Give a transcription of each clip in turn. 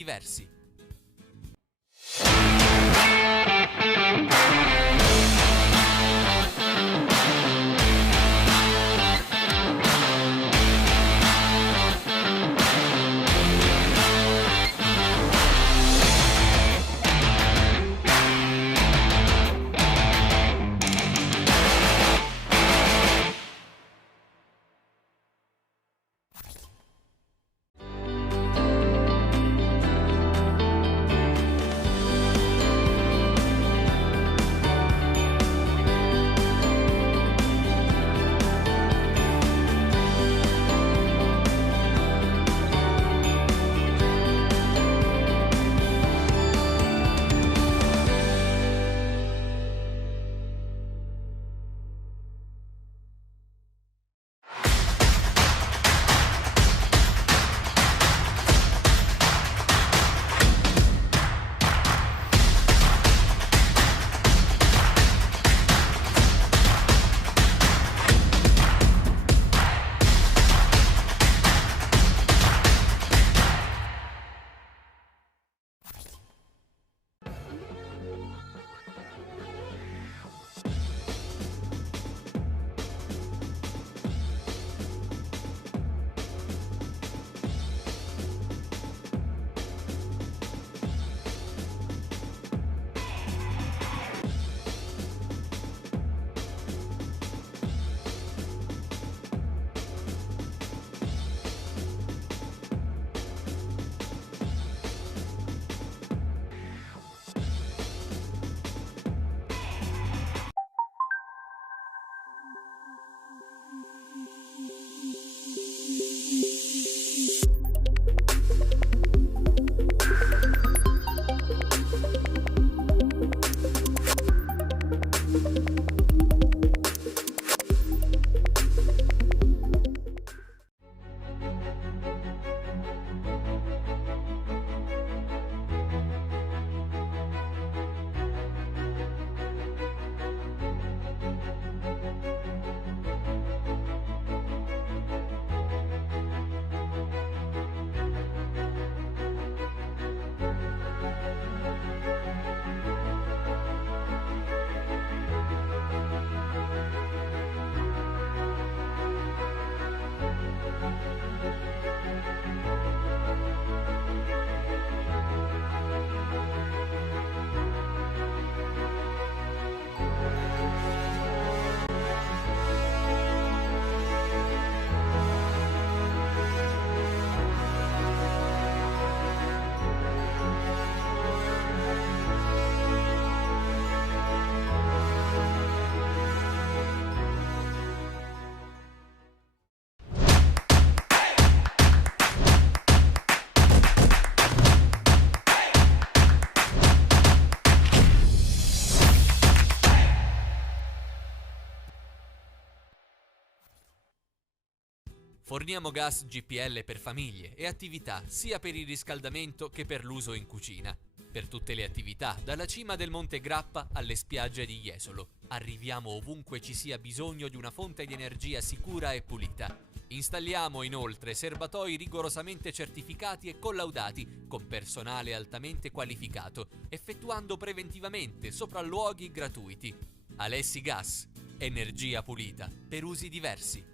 diversi. Forniamo gas GPL per famiglie e attività sia per il riscaldamento che per l'uso in cucina. Per tutte le attività, dalla cima del Monte Grappa alle spiagge di Jesolo, arriviamo ovunque ci sia bisogno di una fonte di energia sicura e pulita. Installiamo inoltre serbatoi rigorosamente certificati e collaudati con personale altamente qualificato, effettuando preventivamente sopralluoghi gratuiti. Alessi Gas, energia pulita per usi diversi.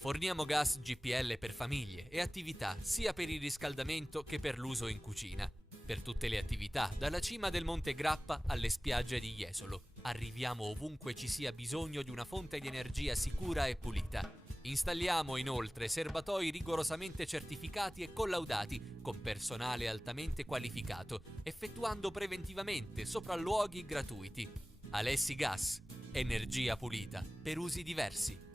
Forniamo gas GPL per famiglie e attività sia per il riscaldamento che per l'uso in cucina. Per tutte le attività, dalla cima del Monte Grappa alle spiagge di Jesolo. Arriviamo ovunque ci sia bisogno di una fonte di energia sicura e pulita. Installiamo inoltre serbatoi rigorosamente certificati e collaudati con personale altamente qualificato, effettuando preventivamente sopralluoghi gratuiti. Alessi Gas, energia pulita per usi diversi.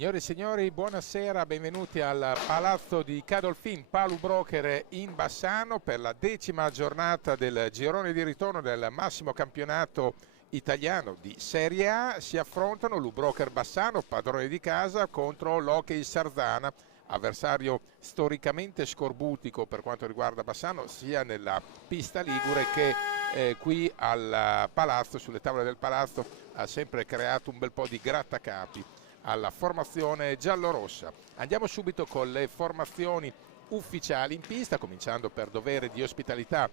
Signore e signori, buonasera, benvenuti al Palazzo di Cadolfin Palu Broker in Bassano per la 10ª giornata del girone di ritorno del massimo campionato italiano di Serie A. Si affrontano Lu Broker Bassano, padrone di casa, contro l'Hockey Sarzana, avversario storicamente scorbutico per quanto riguarda Bassano, sia nella pista ligure che qui al Palazzo, sulle tavole del Palazzo, ha sempre creato un bel po' di grattacapi alla formazione giallorossa. Andiamo subito con le formazioni ufficiali in pista, cominciando per dovere di ospitalità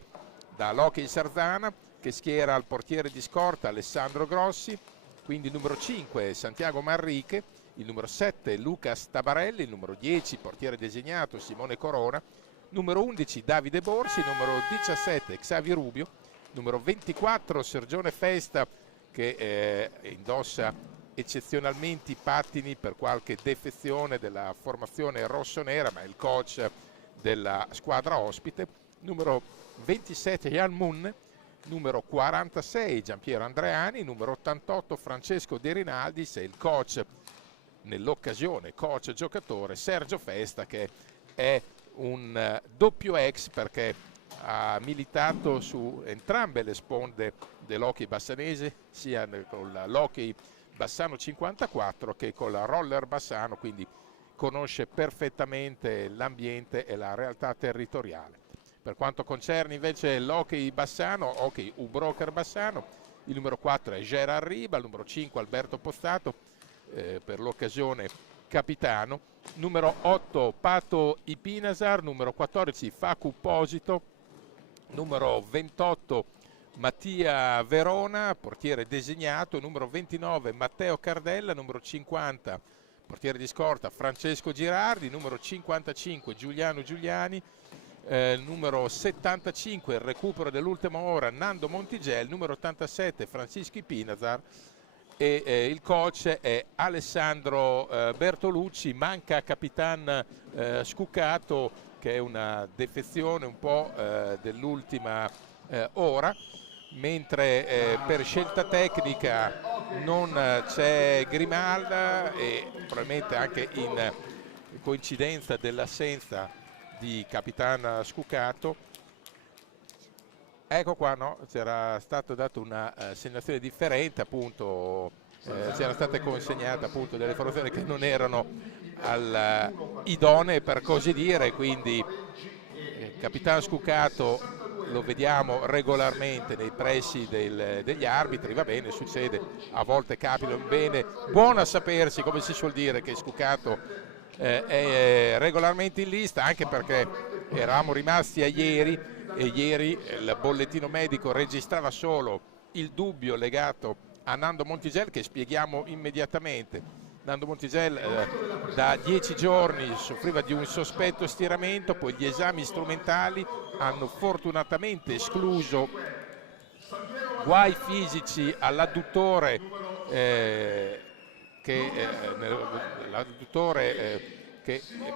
dall'Hockey Sarzana, che schiera al portiere di scorta Alessandro Grossi, quindi il numero 5 Santiago Manrique, il numero 7 Lucas Tabarelli, il numero 10 portiere designato Simone Corona, numero 11 Davide Borsi, numero 17 Xavi Rubio, numero 24 Sergione Festa, che indossa eccezionalmente i pattini per qualche defezione della formazione rossonera, ma è il coach della squadra ospite, numero 27 Jan Munne, numero 46 Giampiero Andreani, numero 88 Francesco De Rinaldis e il coach nell'occasione, coach giocatore Sergio Festa, che è un doppio ex perché ha militato su entrambe le sponde dell'hockey bassanese, sia con l'hockey Bassano 54 che con la Roller Bassano, quindi conosce perfettamente l'ambiente e la realtà territoriale. Per quanto concerne invece l'Hockey Bassano, Hockey U-Broker Bassano, il numero 4 è Gerard Riba, il numero 5 Alberto Postato, per l'occasione capitano, numero 8 Pato Ipinasar, numero 14 Facu Posito, numero 28 Mattia Verona, portiere designato, numero 29 Matteo Cardella, numero 50 portiere di scorta Francesco Girardi, numero 55 Giuliano Giuliani, numero 75 il recupero dell'ultima ora Nando Montigel, numero 87 Francischi Pinazar e il coach è Alessandro Bertolucci. Manca Capitan Scuccato, che è una defezione un po' dell'ultima ora, mentre per scelta tecnica non c'è Grimalda e probabilmente anche in coincidenza dell'assenza di Capitan Scuccato. Ecco qua, no, c'era stata data una segnalazione differente, appunto c'erano state consegnate appunto delle informazioni che non erano idonee, per così dire, quindi Capitan Scuccato lo vediamo regolarmente nei pressi degli arbitri, va bene, succede, a volte capitano bene, buono a sapersi, come si suol dire, che Scuccato è regolarmente in lista, anche perché eravamo rimasti a ieri e ieri il bollettino medico registrava solo il dubbio legato a Nando Montigel, che spieghiamo immediatamente. Nando Montigel da 10 giorni soffriva di un sospetto stiramento, poi gli esami strumentali hanno fortunatamente escluso guai fisici all'adduttore, che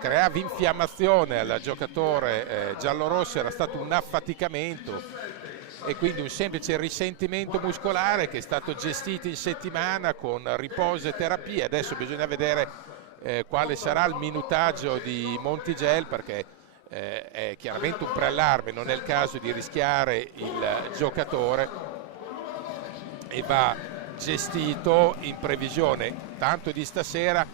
creava infiammazione al giocatore giallorosso, era stato un affaticamento e quindi un semplice risentimento muscolare che è stato gestito in settimana con riposo e terapia. Adesso bisogna vedere quale sarà il minutaggio di Montigel, perché è chiaramente un preallarme, non è il caso di rischiare il giocatore e va gestito in previsione tanto di stasera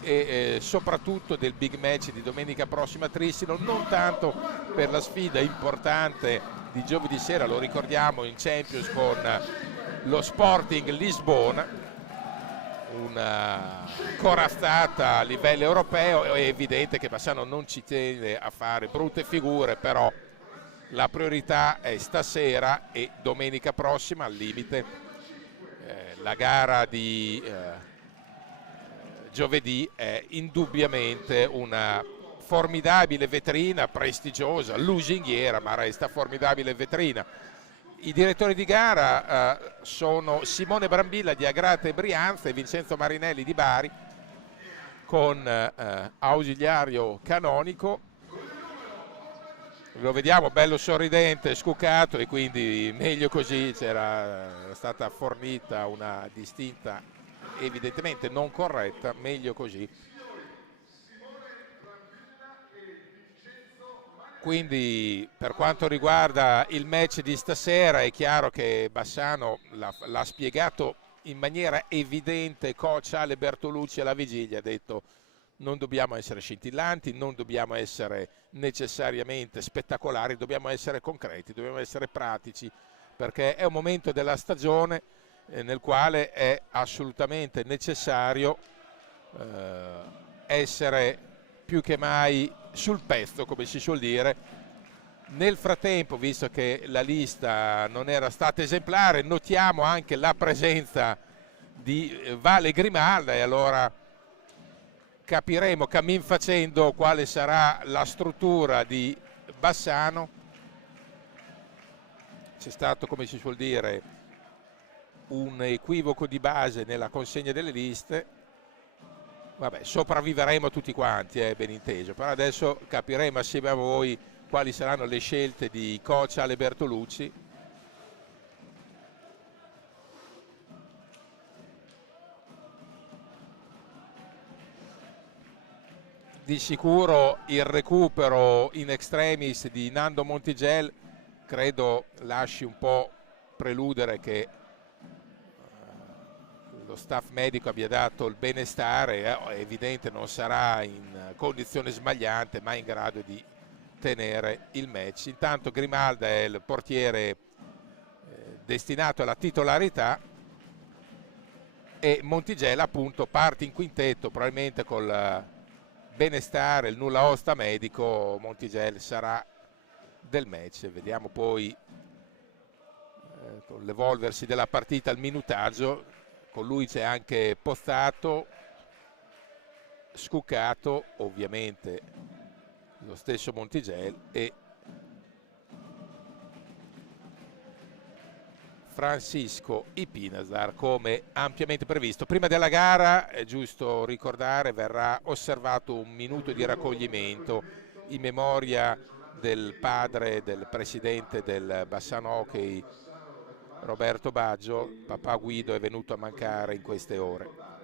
e soprattutto del big match di domenica prossima a Trissino, non tanto per la sfida importante di giovedì sera, lo ricordiamo, in Champions con lo Sporting Lisbona, una corazzata a livello europeo. È evidente che Bassano non ci tiene a fare brutte figure, però la priorità è stasera e domenica prossima, al limite la gara di giovedì è indubbiamente una formidabile vetrina, prestigiosa, lusinghiera, ma resta formidabile vetrina. I direttori di gara sono Simone Brambilla di Agrate e Brianza e Vincenzo Marinelli di Bari, con ausiliario canonico. Lo vediamo bello sorridente, Scuccato, e quindi meglio così. C'era stata fornita una distinta, evidentemente non corretta, meglio così. Quindi per quanto riguarda il match di stasera è chiaro che Bassano l'ha spiegato in maniera evidente. Coach Ale Bertolucci alla vigilia ha detto: non dobbiamo essere scintillanti, non dobbiamo essere necessariamente spettacolari, dobbiamo essere concreti, dobbiamo essere pratici, perché è un momento della stagione nel quale è assolutamente necessario essere più che mai sul pezzo, come si suol dire. Nel frattempo, visto che la lista non era stata esemplare, notiamo anche la presenza di Vale Grimalda e allora capiremo cammin facendo quale sarà la struttura di Bassano. C'è stato, come si suol dire, un equivoco di base nella consegna delle liste. Vabbè, sopravviveremo tutti quanti, ben inteso, però adesso capiremo assieme a voi quali saranno le scelte di coach Ale Bertolucci. Di sicuro il recupero in extremis di Nando Montigel credo lasci un po' preludere che lo staff medico abbia dato il benestare. È evidente non sarà in condizione smagliante, ma in grado di tenere il match. Intanto Grimalda è il portiere destinato alla titolarità e Montigelli appunto parte in quintetto, probabilmente col benestare, il nulla osta medico. Montigelli sarà del match. Vediamo poi con l'evolversi della partita il minutaggio. Con lui c'è anche Pozzato, Scuccato, ovviamente lo stesso Montigelli, e Francisco Ipinazar come ampiamente previsto. Prima della gara, è giusto ricordare, verrà osservato un minuto di raccoglimento in memoria del padre del presidente del Bassano Hockey, Roberto Baggio. Papà Guido è venuto a mancare in queste ore.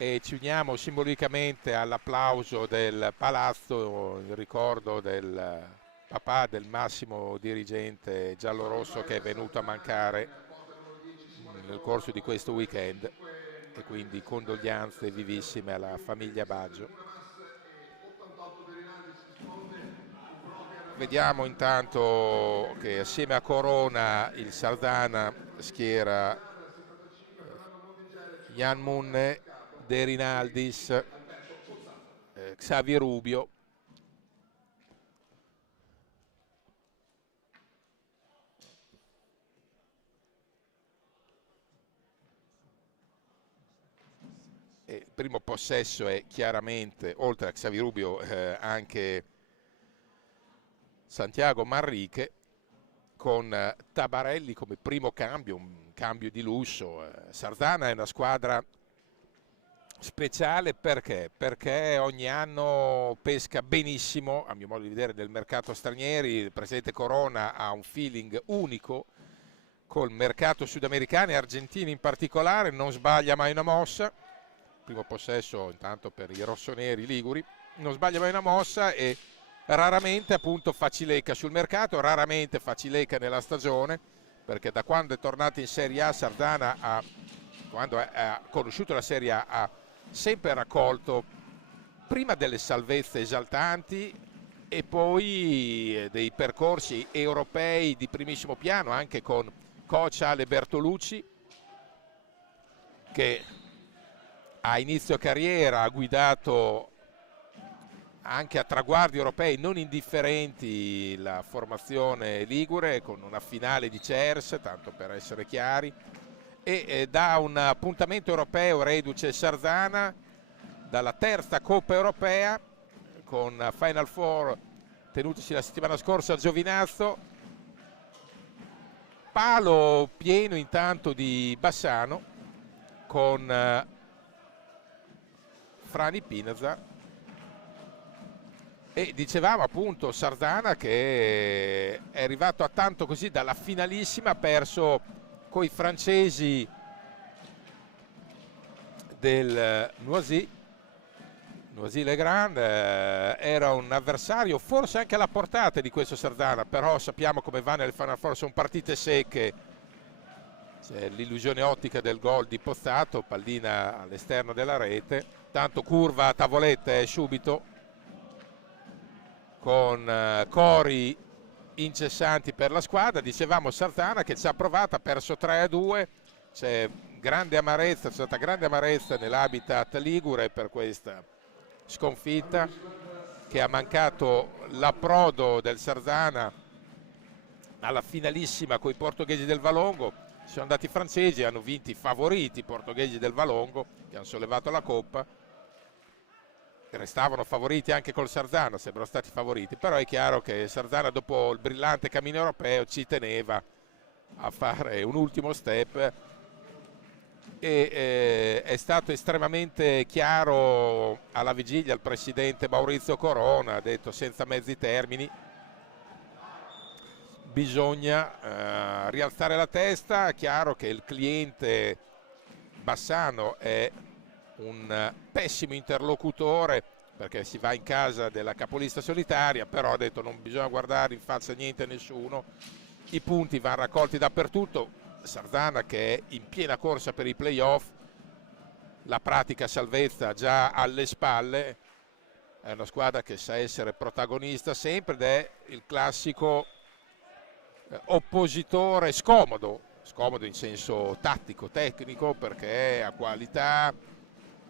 E ci uniamo simbolicamente all'applauso del palazzo in ricordo del papà del massimo dirigente giallorosso che è venuto a mancare nel corso di questo weekend, e quindi condoglianze vivissime alla famiglia Baggio. Vediamo intanto che assieme a Corona il Sardana schiera Jan Munne, De Rinaldis, Xavier Rubio. E il primo possesso è chiaramente, oltre a Xavier Rubio, anche Santiago Manrique, con Tabarelli come primo cambio, un cambio di lusso. Sardana è una squadra speciale perché ogni anno pesca benissimo, a mio modo di vedere, nel mercato stranieri. Il presidente Corona ha un feeling unico col mercato sudamericano e argentino in particolare, non sbaglia mai una mossa. Primo possesso intanto per i rossoneri liguri, non sbaglia mai una mossa e raramente appunto facileca sul mercato, raramente facileca nella stagione, perché da quando è tornato in Serie A Sardana, quando ha conosciuto la Serie A, ha sempre raccolto prima delle salvezze esaltanti e poi dei percorsi europei di primissimo piano, anche con coach Ale Bertolucci, che a inizio carriera ha guidato anche a traguardi europei non indifferenti la formazione ligure, con una finale di CERS, tanto per essere chiari, e da un appuntamento europeo reduce Sardana dalla terza Coppa Europea con Final Four tenutisi la settimana scorsa a Giovinazzo. Palo pieno intanto di Bassano con Frani Pinazza, e dicevamo appunto Sardana che è arrivato a tanto così dalla finalissima, ha perso coi francesi del Noisy-le-Grand. Era un avversario forse anche alla portata di questo Sardana, però sappiamo come va nelle Final Four, sono partite secche, c'è l'illusione ottica del gol di Pozzato, pallina all'esterno della rete, tanto curva a tavolette subito con cori incessanti per la squadra. Dicevamo Sardana che ci ha provato, ha perso 3-2, c'è stata grande amarezza nell'habitat ligure per questa sconfitta, che ha mancato l'approdo del Sardana alla finalissima con i portoghesi del Valongo. Sono andati i francesi, hanno vinto i favoriti, i portoghesi del Valongo, che hanno sollevato la coppa. Restavano favoriti anche col Sardana, sembrano stati favoriti, però è chiaro che Sardana dopo il brillante cammino europeo ci teneva a fare un ultimo step e è stato estremamente chiaro alla vigilia il presidente Maurizio Corona, ha detto senza mezzi termini: bisogna rialzare la testa. È chiaro che il cliente Bassano è un pessimo interlocutore, perché si va in casa della capolista solitaria, però ha detto non bisogna guardare in faccia niente a nessuno, i punti vanno raccolti dappertutto. Sardana che è in piena corsa per i playoff, la pratica salvezza già alle spalle, è una squadra che sa essere protagonista sempre ed è il classico oppositore scomodo in senso tattico, tecnico, perché ha qualità,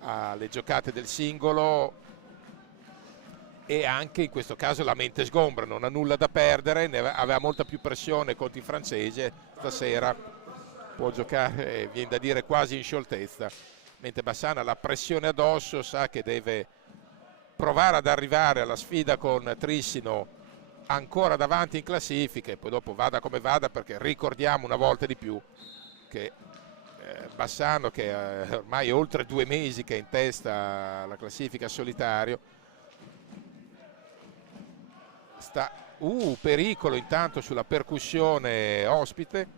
ha le giocate del singolo e anche in questo caso la mente sgombra, non ha nulla da perdere, aveva molta più pressione contro i francesi, stasera può giocare, viene da dire, quasi in scioltezza, mentre Bassano ha la pressione addosso, sa che deve provare ad arrivare alla sfida con Trissino ancora davanti in classifica e poi dopo vada come vada, perché ricordiamo una volta di più che Bassano, che ormai è oltre 2 mesi che è in testa alla classifica solitario, sta pericolo intanto sulla percussione ospite.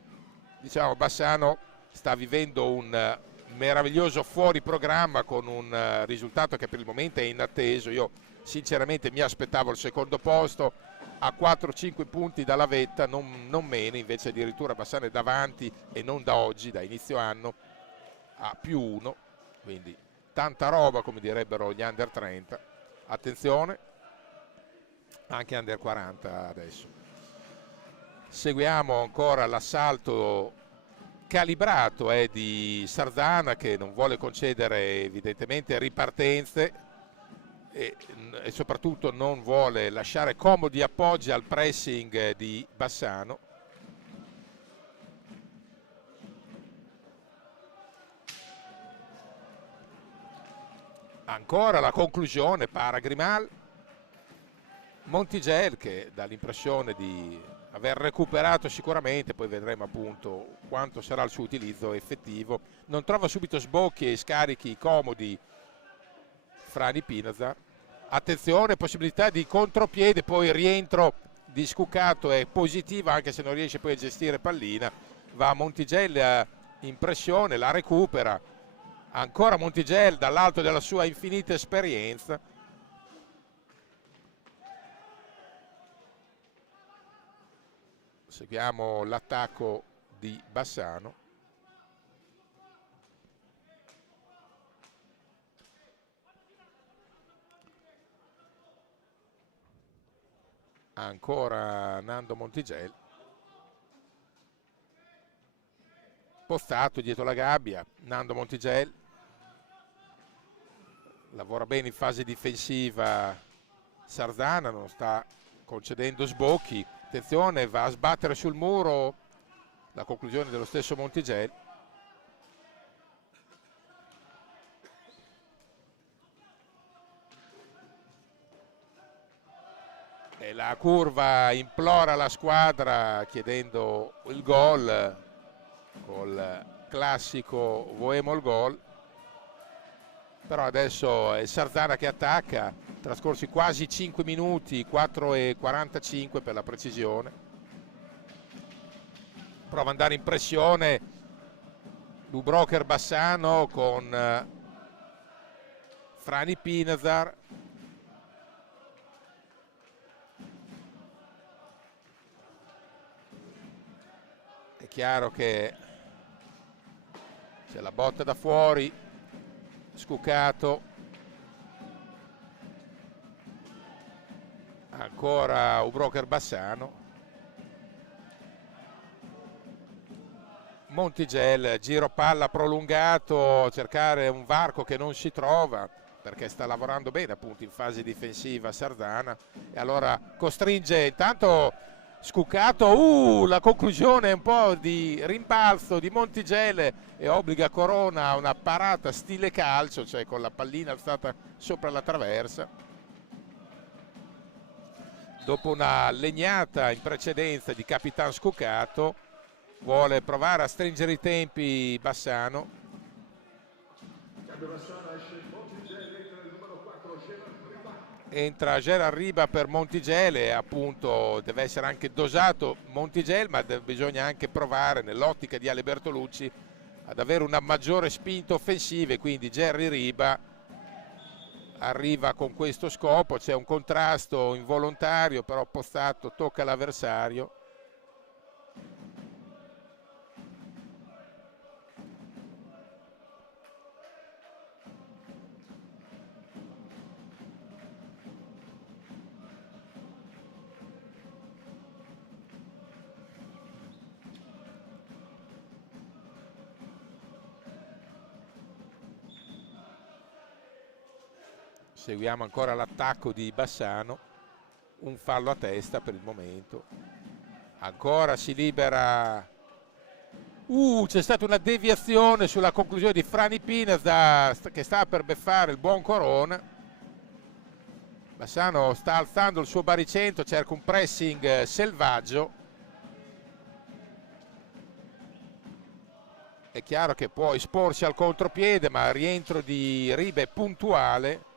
Diciamo, Bassano sta vivendo un meraviglioso fuori programma con un risultato che per il momento è inatteso. Io sinceramente mi aspettavo il secondo posto a 4-5 punti dalla vetta, non meno, invece addirittura Bassano è davanti e non da oggi, da inizio anno, a +1, quindi tanta roba come direbbero gli under 30. Attenzione, anche under 40 adesso. Seguiamo ancora l'assalto calibrato di Sardana, che non vuole concedere evidentemente ripartenze e soprattutto non vuole lasciare comodi appoggi al pressing di Bassano. Ancora la conclusione, para Grimal. Montigel che dà l'impressione di aver recuperato sicuramente, poi vedremo appunto quanto sarà il suo utilizzo effettivo. Non trova subito sbocchi e scarichi comodi Frani Pinazar. Attenzione, possibilità di contropiede, poi rientro di Scuccato è positiva, anche se non riesce poi a gestire pallina. Va Montigel in pressione, la recupera. Ancora Montigel dall'alto della sua infinita esperienza. Seguiamo l'attacco di Bassano. Ancora Nando Montigel. Postato dietro la gabbia, Nando Montigel. Lavora bene in fase difensiva Sardana, non sta concedendo sbocchi. Attenzione, va a sbattere sul muro, la conclusione dello stesso Montigel. E la curva implora la squadra chiedendo il gol, col classico voemo il gol. Però adesso è Sardana che attacca, trascorsi quasi 5 minuti, 4:45 per la precisione. Prova ad andare in pressione Lubrocher Bassano con Frani Pinazar. È chiaro che c'è la botta da fuori, Scuccato, ancora Lubrocher Bassano. Montigel, giro palla prolungato, cercare un varco che non si trova perché sta lavorando bene appunto in fase difensiva Sardana, e allora costringe intanto Scuccato, la conclusione è un po' di rimbalzo di Montigel e obbliga Corona a una parata stile calcio, cioè con la pallina alzata sopra la traversa. Dopo una legnata in precedenza di Capitan Scuccato, vuole provare a stringere i tempi Bassano. Entra Gerard Riba per Montigel, appunto deve essere anche dosato Montigel, ma bisogna anche provare nell'ottica di Ale Bertolucci ad avere una maggiore spinta offensiva, e quindi Gerry Riba arriva con questo scopo. C'è un contrasto involontario, però postato tocca l'avversario. Seguiamo ancora l'attacco di Bassano, un fallo a testa per il momento. Ancora si libera. C'è stata una deviazione sulla conclusione di Franny Pinas che sta per beffare il buon Corona. Bassano sta alzando il suo baricentro, cerca un pressing selvaggio. È chiaro che può esporsi al contropiede, ma il rientro di Riba è puntuale.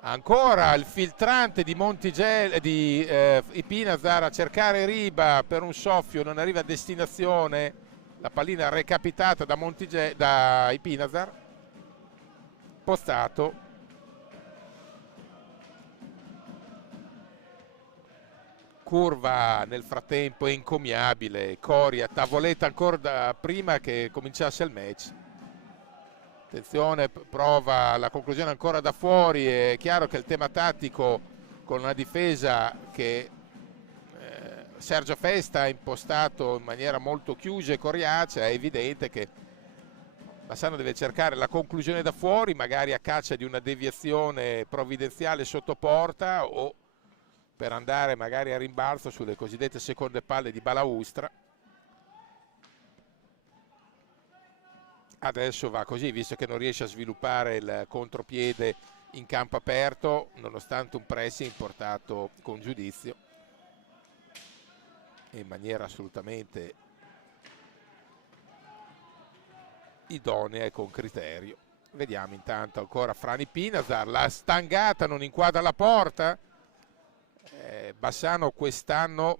Ancora il filtrante di Montigel, di Ipinazar a cercare Riba per un soffio, non arriva a destinazione. La pallina recapitata da Ipinazar. Postato. Curva nel frattempo encomiabile. Coria tavoletta ancora prima che cominciasse il match. Attenzione, prova la conclusione ancora da fuori. È chiaro che il tema tattico, con una difesa che Sergio Festa ha impostato in maniera molto chiusa e coriacea, è evidente che Bassano deve cercare la conclusione da fuori, magari a caccia di una deviazione provvidenziale sotto porta, o per andare magari a rimbalzo sulle cosiddette seconde palle di balaustra. Adesso va così, visto che non riesce a sviluppare il contropiede in campo aperto, nonostante un pressing portato con giudizio e in maniera assolutamente idonea e con criterio. Vediamo intanto ancora Franny Pinazar, la stangata non inquadra la porta. Bassano quest'anno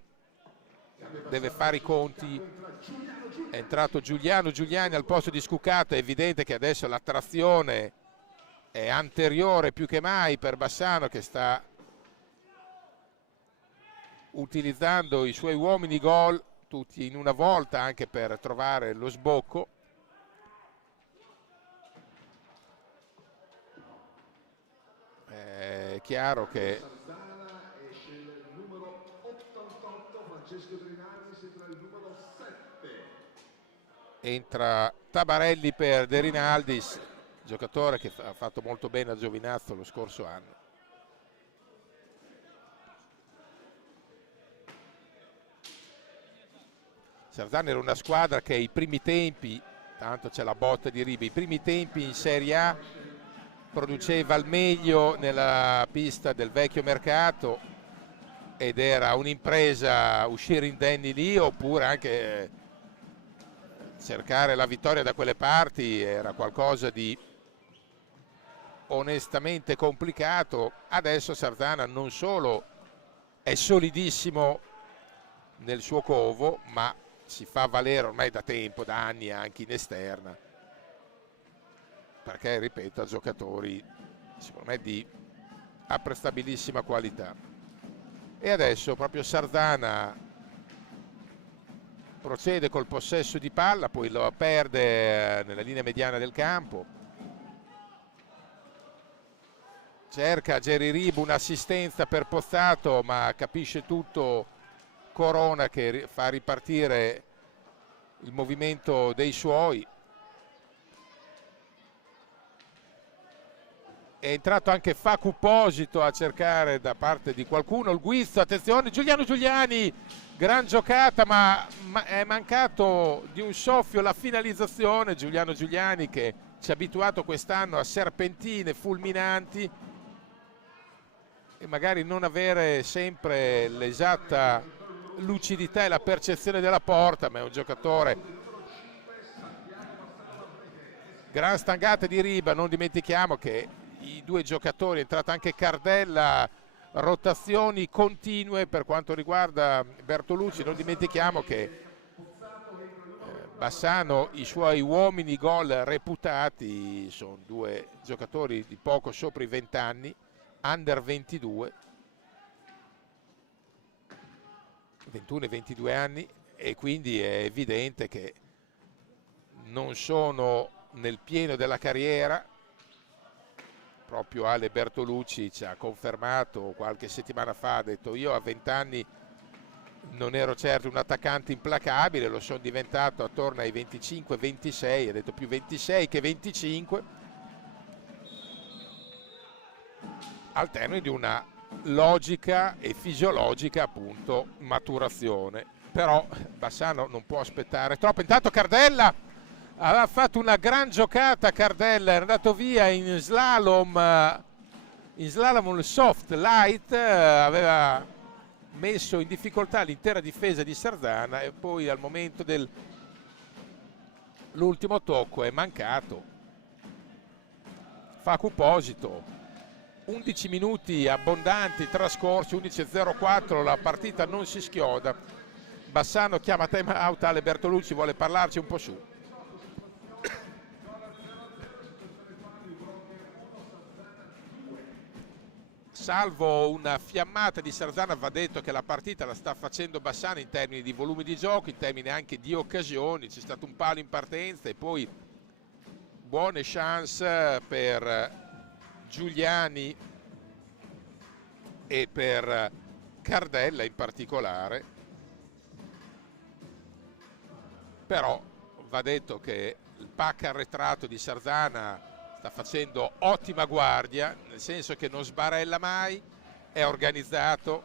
deve fare i conti. È entrato Giuliano Giuliani al posto di Scucato. È evidente che adesso l'attrazione è anteriore più che mai per Bassano, che sta utilizzando i suoi uomini gol tutti in una volta anche per trovare lo sbocco. È chiaro che entra Tabarelli per De Rinaldis, giocatore che ha fatto molto bene a Giovinazzo lo scorso anno. Sarzana era una squadra che i primi tempi, tanto c'è la botta di Riba, i primi tempi in Serie A produceva al meglio nella pista del vecchio mercato, ed era un'impresa uscire indenni lì, oppure anche cercare la vittoria da quelle parti era qualcosa di onestamente complicato. Adesso Sarzana non solo è solidissimo nel suo covo, ma si fa valere ormai da tempo, da anni, anche in esterna, perché ripeto, ha giocatori secondo me di apprezzabilissima qualità. E adesso proprio Sarzana procede col possesso di palla, poi lo perde nella linea mediana del campo. Cerca Gerry Riba un'assistenza per Pozzato, ma capisce tutto Corona, che fa ripartire il movimento dei suoi. È entrato anche Facu Posito a cercare da parte di qualcuno il guizzo. Attenzione, Giuliano Giuliani, gran giocata, ma è mancato di un soffio la finalizzazione. Giuliano Giuliani, che ci ha abituato quest'anno a serpentine fulminanti e magari non avere sempre l'esatta lucidità e la percezione della porta, ma è un giocatore. Gran stangata di Riba, non dimentichiamo che i due giocatori, è entrato anche Cardella, rotazioni continue per quanto riguarda Bertolucci. Non dimentichiamo che Bassano, i suoi uomini gol reputati sono due giocatori di poco sopra i 20 anni, under 22, 21 e 22 anni, e quindi è evidente che non sono nel pieno della carriera. Proprio Ale Bertolucci ci ha confermato qualche settimana fa, ha detto: io a 20 anni non ero certo un attaccante implacabile, lo sono diventato attorno ai 25-26, ha detto più 26 che 25, al termine di una logica e fisiologica appunto maturazione. Però Bassano non può aspettare troppo. Intanto Cardella aveva fatto una gran giocata, Cardella era andato via in slalom soft light, aveva messo in difficoltà l'intera difesa di Sarzana e poi al momento dell'ultimo tocco è mancato. Facu Posito, 11 minuti abbondanti trascorsi, 11:04, la partita non si schioda. Bassano chiama time out, Ale Bertolucci vuole parlarci un po' su. Salvo una fiammata di Sarzana, va detto che la partita la sta facendo Bassano in termini di volumi di gioco, in termini anche di occasioni. C'è stato un palo in partenza e poi buone chance per Giuliani e per Cardella in particolare. Però va detto che il pack arretrato di Sarzana sta facendo ottima guardia, nel senso che non sbarella mai, è organizzato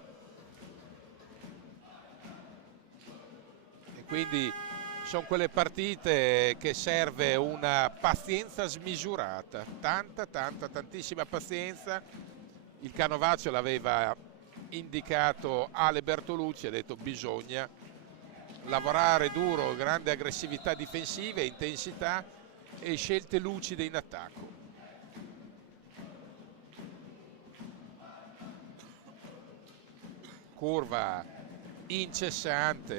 e quindi sono quelle partite che serve una pazienza smisurata, tantissima pazienza. Il Canovaccio l'aveva indicato Ale Bertolucci, ha detto bisogna lavorare duro, grande aggressività difensiva, intensità e scelte lucide in attacco. Curva incessante,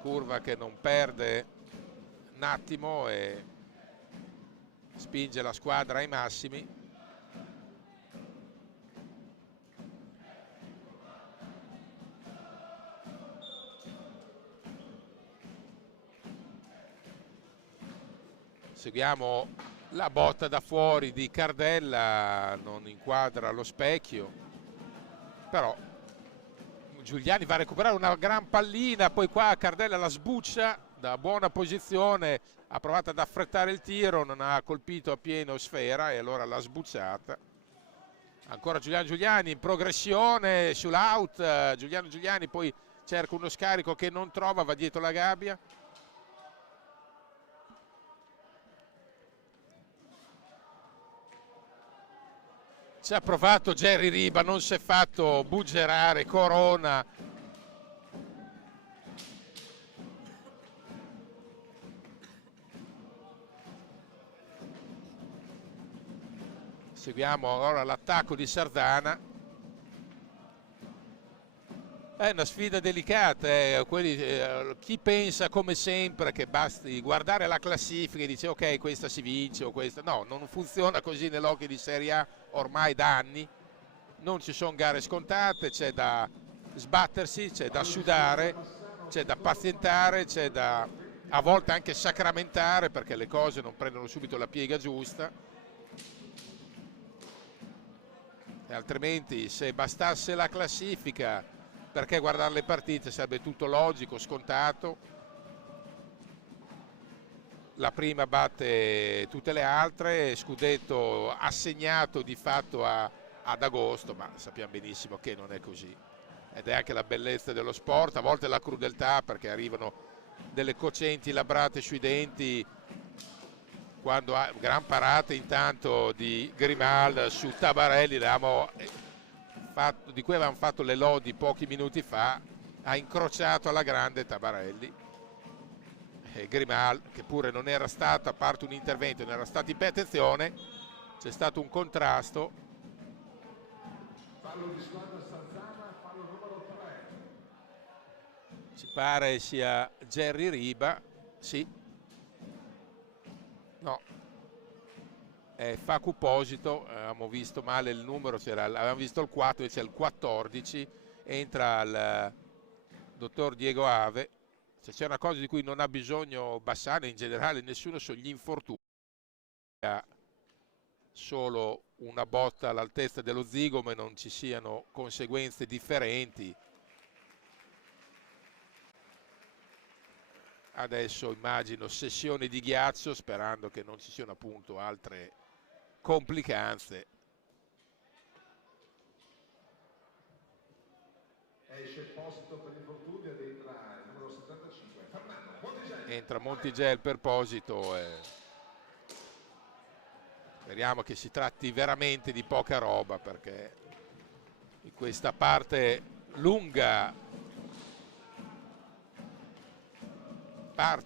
curva che non perde un attimo e spinge la squadra ai massimi. Seguiamo la botta da fuori di Cardella, non inquadra lo specchio, però Giuliani va a recuperare una gran pallina, poi qua Cardella la sbuccia da buona posizione, ha provato ad affrettare il tiro, non ha colpito a pieno sfera e allora l'ha sbucciata. Ancora Giuliani in progressione sull'out, Giuliani poi cerca uno scarico che non trova, va dietro la gabbia. Ci ha provato Jerry Riba, non si è fatto buggerare Corona. Seguiamo ora l'attacco di Sarzana. È una sfida delicata, chi pensa come sempre che basti guardare la classifica e dice ok, questa si vince o questa no, non funziona così nell'hockey di Serie A ormai da anni. Non ci sono gare scontate, c'è da sbattersi, c'è da sudare, c'è da pazientare, c'è da a volte anche sacramentare perché le cose non prendono subito la piega giusta. E altrimenti se bastasse la classifica, perché guardare le partite sarebbe tutto logico, scontato. La prima batte tutte le altre, scudetto assegnato di fatto ad agosto, ma sappiamo benissimo che non è così. Ed è anche la bellezza dello sport, a volte la crudeltà perché arrivano delle cocenti labrate sui denti, quando ha gran parate intanto di Grimal su Tabarelli, di cui avevamo fatto le lodi pochi minuti fa, ha incrociato alla grande Tabarelli, e Grimal, che pure non era stato, a parte un intervento, non era stato in attenzione, c'è stato un contrasto. Fallo di squadra Sarzana, fallo numero 3. Ci pare sia Jerry Riba, sì, no, è Facu Posito, avevamo visto male il numero, avevamo visto il 4, invece è il 14, entra il dottor Diego Ave. Se c'è una cosa di cui non ha bisogno Bassano, in generale nessuno, sono gli infortuni. Ha solo una botta all'altezza dello zigomo e non ci siano conseguenze differenti. Adesso immagino sessione di ghiaccio, sperando che non ci siano appunto altre complicanze. Esce posto per l'infortunio ed entra il numero 75, Fernando Montigel. Entra Montigel per Posito e speriamo che si tratti veramente di poca roba, perché in questa parte lunga,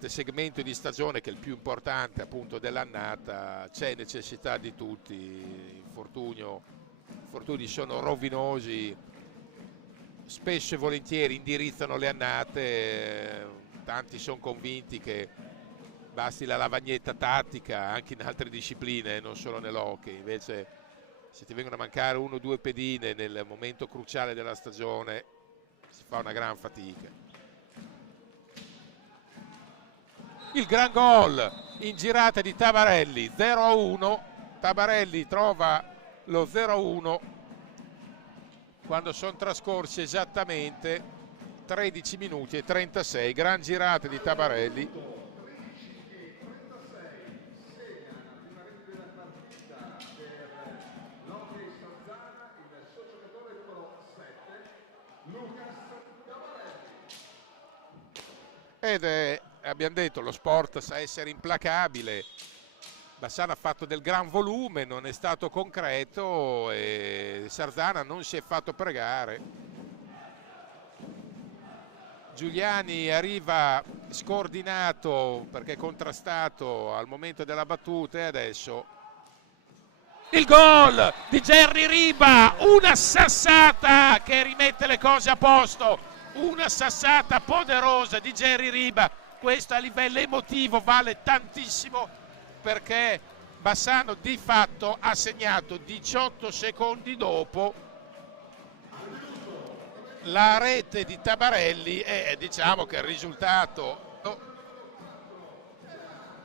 segmento di stagione che è il più importante appunto dell'annata, c'è necessità di tutti. Infortuni sono rovinosi, spesso e volentieri indirizzano le annate. Tanti sono convinti che basti la lavagnetta tattica anche in altre discipline, non solo nell'hockey. Invece se ti vengono a mancare 1 o 2 pedine nel momento cruciale della stagione si fa una gran fatica. Il gran gol in girata di Tabarelli, 0-1. Tabarelli trova lo 0-1 quando sono trascorsi esattamente 13 minuti e 36. Gran girata di Tabarelli. Ed è, abbiamo detto, lo sport sa essere implacabile. Bassano ha fatto del gran volume, non è stato concreto e Sarzana non si è fatto pregare. Giuliani arriva scordinato perché contrastato al momento della battuta e adesso il gol di Jerry Riba, una sassata che rimette le cose a posto. Una sassata poderosa di Jerry Riba, questo a livello emotivo vale tantissimo, perché Bassano di fatto ha segnato 18 secondi dopo la rete di Tabarelli e diciamo che il risultato,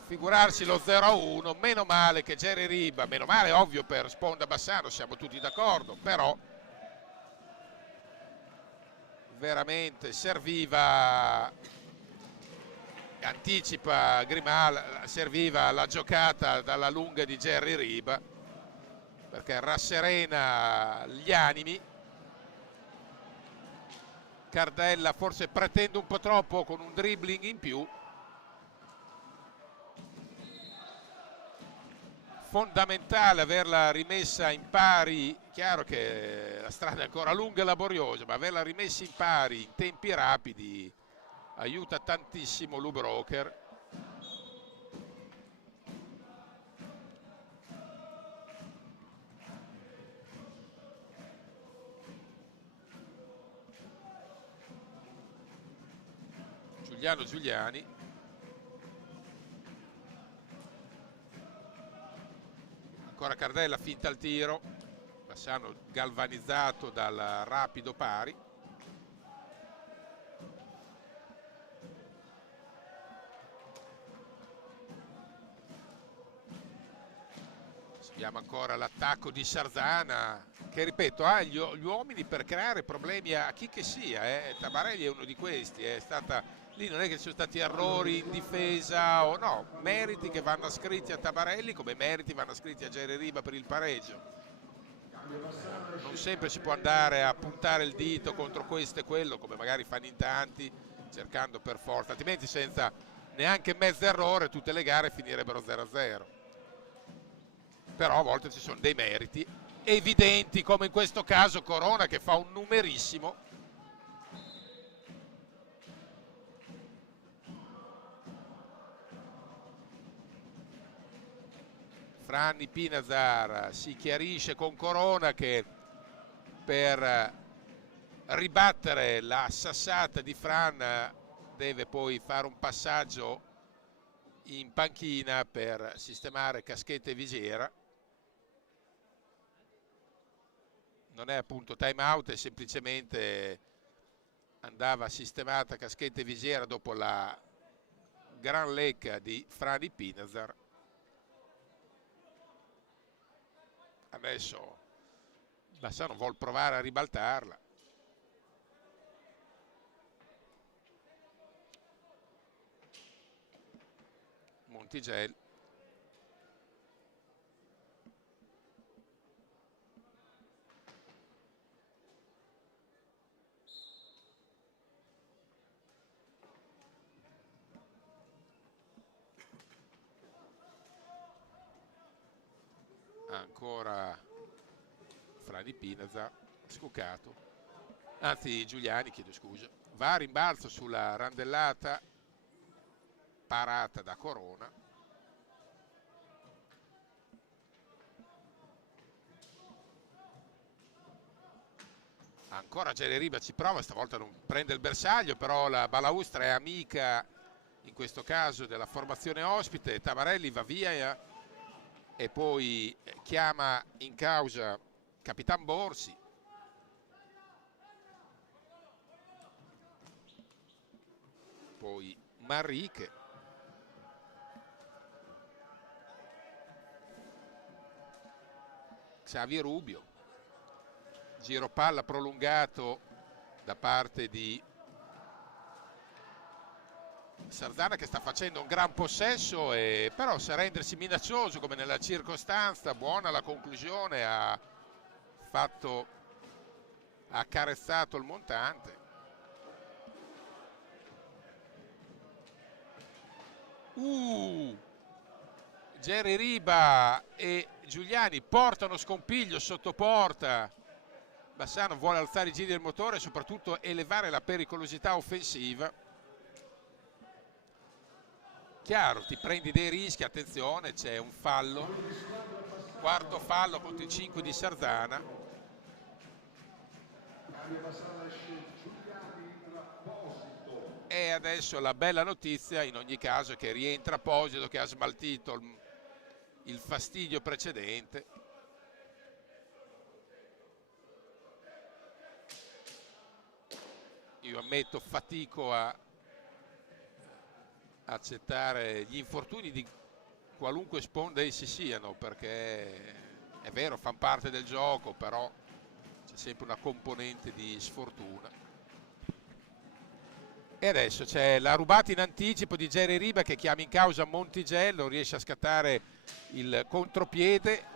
figurarsi lo 0-1, meno male che Jerry Riba, meno male ovvio per sponda Bassano, siamo tutti d'accordo, però veramente serviva, anticipa Grimal, serviva la giocata dalla lunga di Jerry Riba perché rasserena gli animi. Cardella forse pretende un po' troppo con un dribbling in più. Fondamentale averla rimessa in pari, chiaro che la strada è ancora lunga e laboriosa, ma averla rimessa in pari in tempi rapidi aiuta tantissimo Lou Broker. Giuliano Giuliani. Ancora Cardella, finta al tiro, Bassano galvanizzato dal rapido pari. Vediamo ancora l'attacco di Sarzana, che ripeto ha gli uomini per creare problemi a chi che sia. Tabarelli è uno di questi, è stata lì, non è che ci sono stati errori in difesa o no, meriti che vanno ascritti a Tabarelli come meriti vanno ascritti a Jerry Riba per il pareggio. Non sempre si può andare a puntare il dito contro questo e quello, come magari fanno in tanti, cercando per forza, altrimenti senza neanche mezzo errore tutte le gare finirebbero 0-0. Però a volte ci sono dei meriti evidenti, come in questo caso Corona che fa un numerissimo. Franny Pinazar si chiarisce con Corona che per ribattere la sassata di Fran deve poi fare un passaggio in panchina per sistemare caschetta e visiera. Non è appunto time out, è semplicemente andava sistemata caschetta e visiera dopo la gran lecca di Franny Pinazar. Adesso Bassano vuol provare a ribaltarla. Montigello. Ancora Franny Pinazar, scuccato, anzi Giuliani, chiedo scusa, va a rimbalzo sulla randellata parata da Corona. Ancora Jerry Riba ci prova, stavolta non prende il bersaglio, però la balaustra è amica in questo caso della formazione ospite. Tabarelli va via e poi chiama in causa Capitan Borsi. Poi Manrique. Xavier Rubio. Giro palla prolungato da parte di Sardana, che sta facendo un gran possesso, e però sa rendersi minaccioso come nella circostanza. Buona la conclusione, ha accarezzato il montante. Jerry Riba e Giuliani portano scompiglio sotto porta. Bassano vuole alzare i giri del motore e soprattutto elevare la pericolosità offensiva. Chiaro, ti prendi dei rischi, attenzione, c'è un fallo, quarto fallo contro i 5 di Sardana. E adesso la bella notizia in ogni caso è che rientra Posito, che ha smaltito il fastidio precedente. Io ammetto, fatico a accettare gli infortuni di qualunque sponda essi siano, perché è vero, fanno parte del gioco, però c'è sempre una componente di sfortuna. E adesso c'è la rubata in anticipo di Jerry Riba, che chiama in causa Montigello, riesce a scattare il contropiede.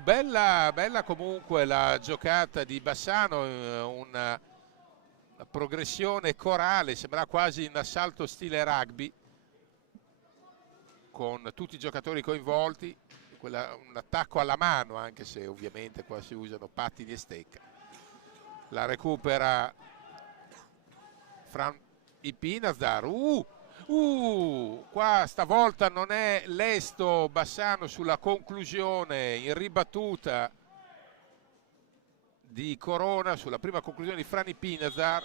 Bella comunque la giocata di Bassano, una progressione corale, sembra quasi un assalto stile rugby, con tutti i giocatori coinvolti, un attacco alla mano, anche se ovviamente qua si usano pattini e stecca. La recupera Franny Pinazar. Qua stavolta non è lesto Bassano sulla conclusione in ribattuta di Corona, sulla prima conclusione di Franny Pinazar.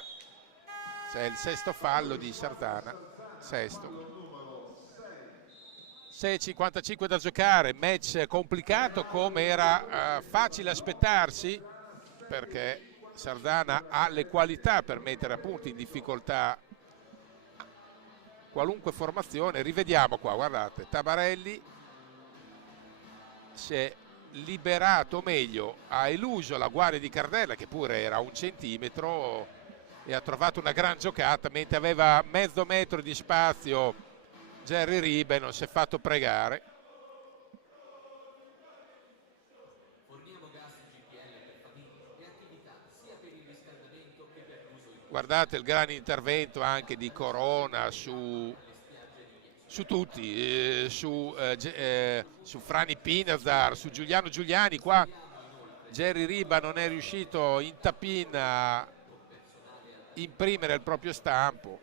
C'è il sesto fallo di Sardana, sesto. 6:55 da giocare, match complicato come era facile aspettarsi, perché Sardana ha le qualità per mettere appunto in difficoltà qualunque formazione. Rivediamo qua, guardate, Tabarelli si è liberato, o meglio ha eluso la guardia di Cardella, che pure era a 1 centimetro, e ha trovato una gran giocata, mentre aveva mezzo metro di spazio Jerry Riba, non si è fatto pregare. Guardate il gran intervento anche di Corona su tutti, su Franny Pinazar, su Giuliano Giuliani. Qua Jerry Riba non è riuscito in tapin a imprimere il proprio stampo.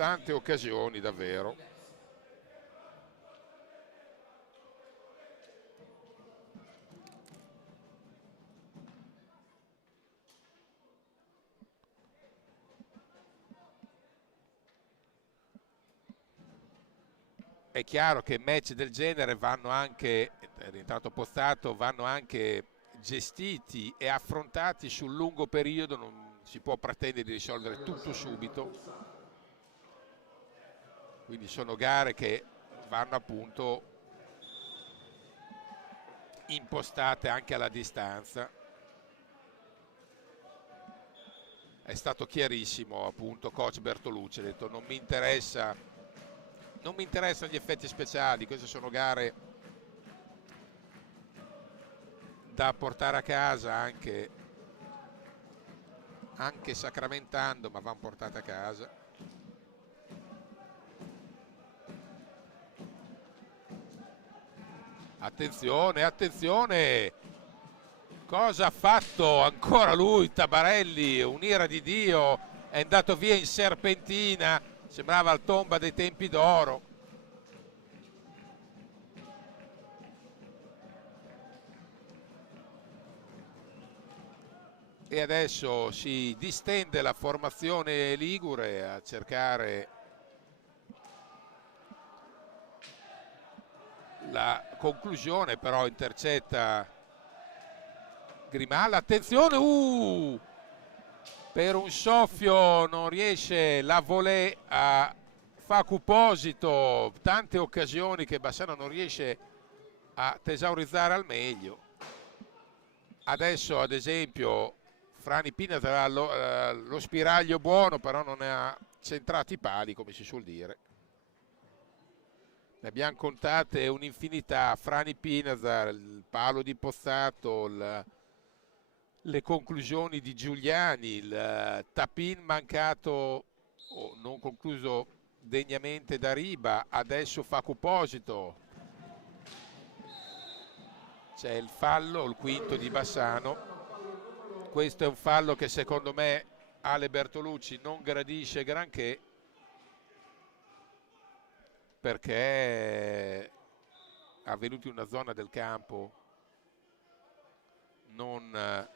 tante occasioni davvero. È chiaro che match del genere vanno anche, è rientrato Pozzato, vanno anche gestiti e affrontati sul lungo periodo, non si può pretendere di risolvere tutto subito, quindi sono gare che vanno appunto impostate anche alla distanza. È stato chiarissimo appunto coach Bertolucci, ha detto non mi interessano gli effetti speciali, queste sono gare da portare a casa anche sacramentando, ma vanno portate a casa. Attenzione, attenzione! Cosa ha fatto ancora lui, Tabarelli? Un'ira di Dio, è andato via in serpentina, sembrava il Tomba dei tempi d'oro. E adesso si distende la formazione ligure a cercare la conclusione, però intercetta Grimalla. Attenzione, per un soffio non riesce la volée a Facu Posito, tante occasioni che Bassano non riesce a tesaurizzare al meglio. Adesso ad esempio Frani Pinat ha lo spiraglio buono, però non ha centrato i pali, come si suol dire. Ne abbiamo contate un'infinità. Frani Pinat, il palo di Pozzato, le conclusioni di Giuliani, il tap-in mancato o non concluso degnamente da Riba. Adesso Facu Posito. C'è il fallo, il quinto di Bassano. Questo è un fallo che secondo me Ale Bertolucci non gradisce granché, perché è avvenuto in una zona del campo non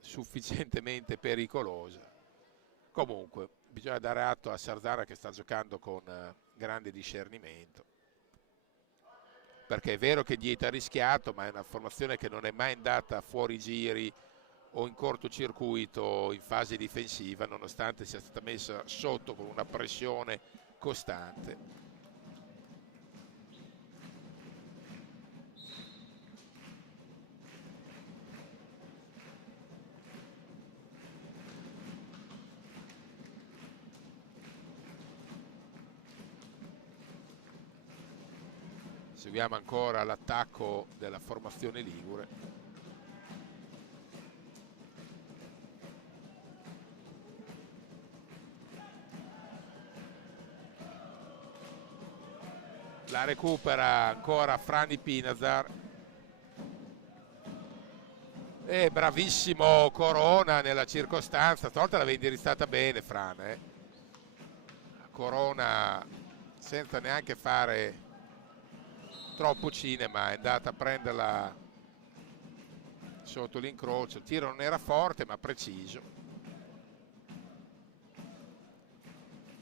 sufficientemente pericolosa. Comunque bisogna dare atto a Sardana che sta giocando con grande discernimento, perché è vero che Dieta ha rischiato, ma è una formazione che non è mai andata fuori giri o in cortocircuito in fase difensiva, nonostante sia stata messa sotto con una pressione costante. Seguiamo ancora l'attacco della formazione ligure. La recupera ancora Frani Pinazar. E bravissimo Corona nella circostanza, stavolta l'aveva indirizzata bene Fran. Corona senza neanche fare troppo cinema è andata a prenderla sotto l'incrocio. Il tiro non era forte ma preciso.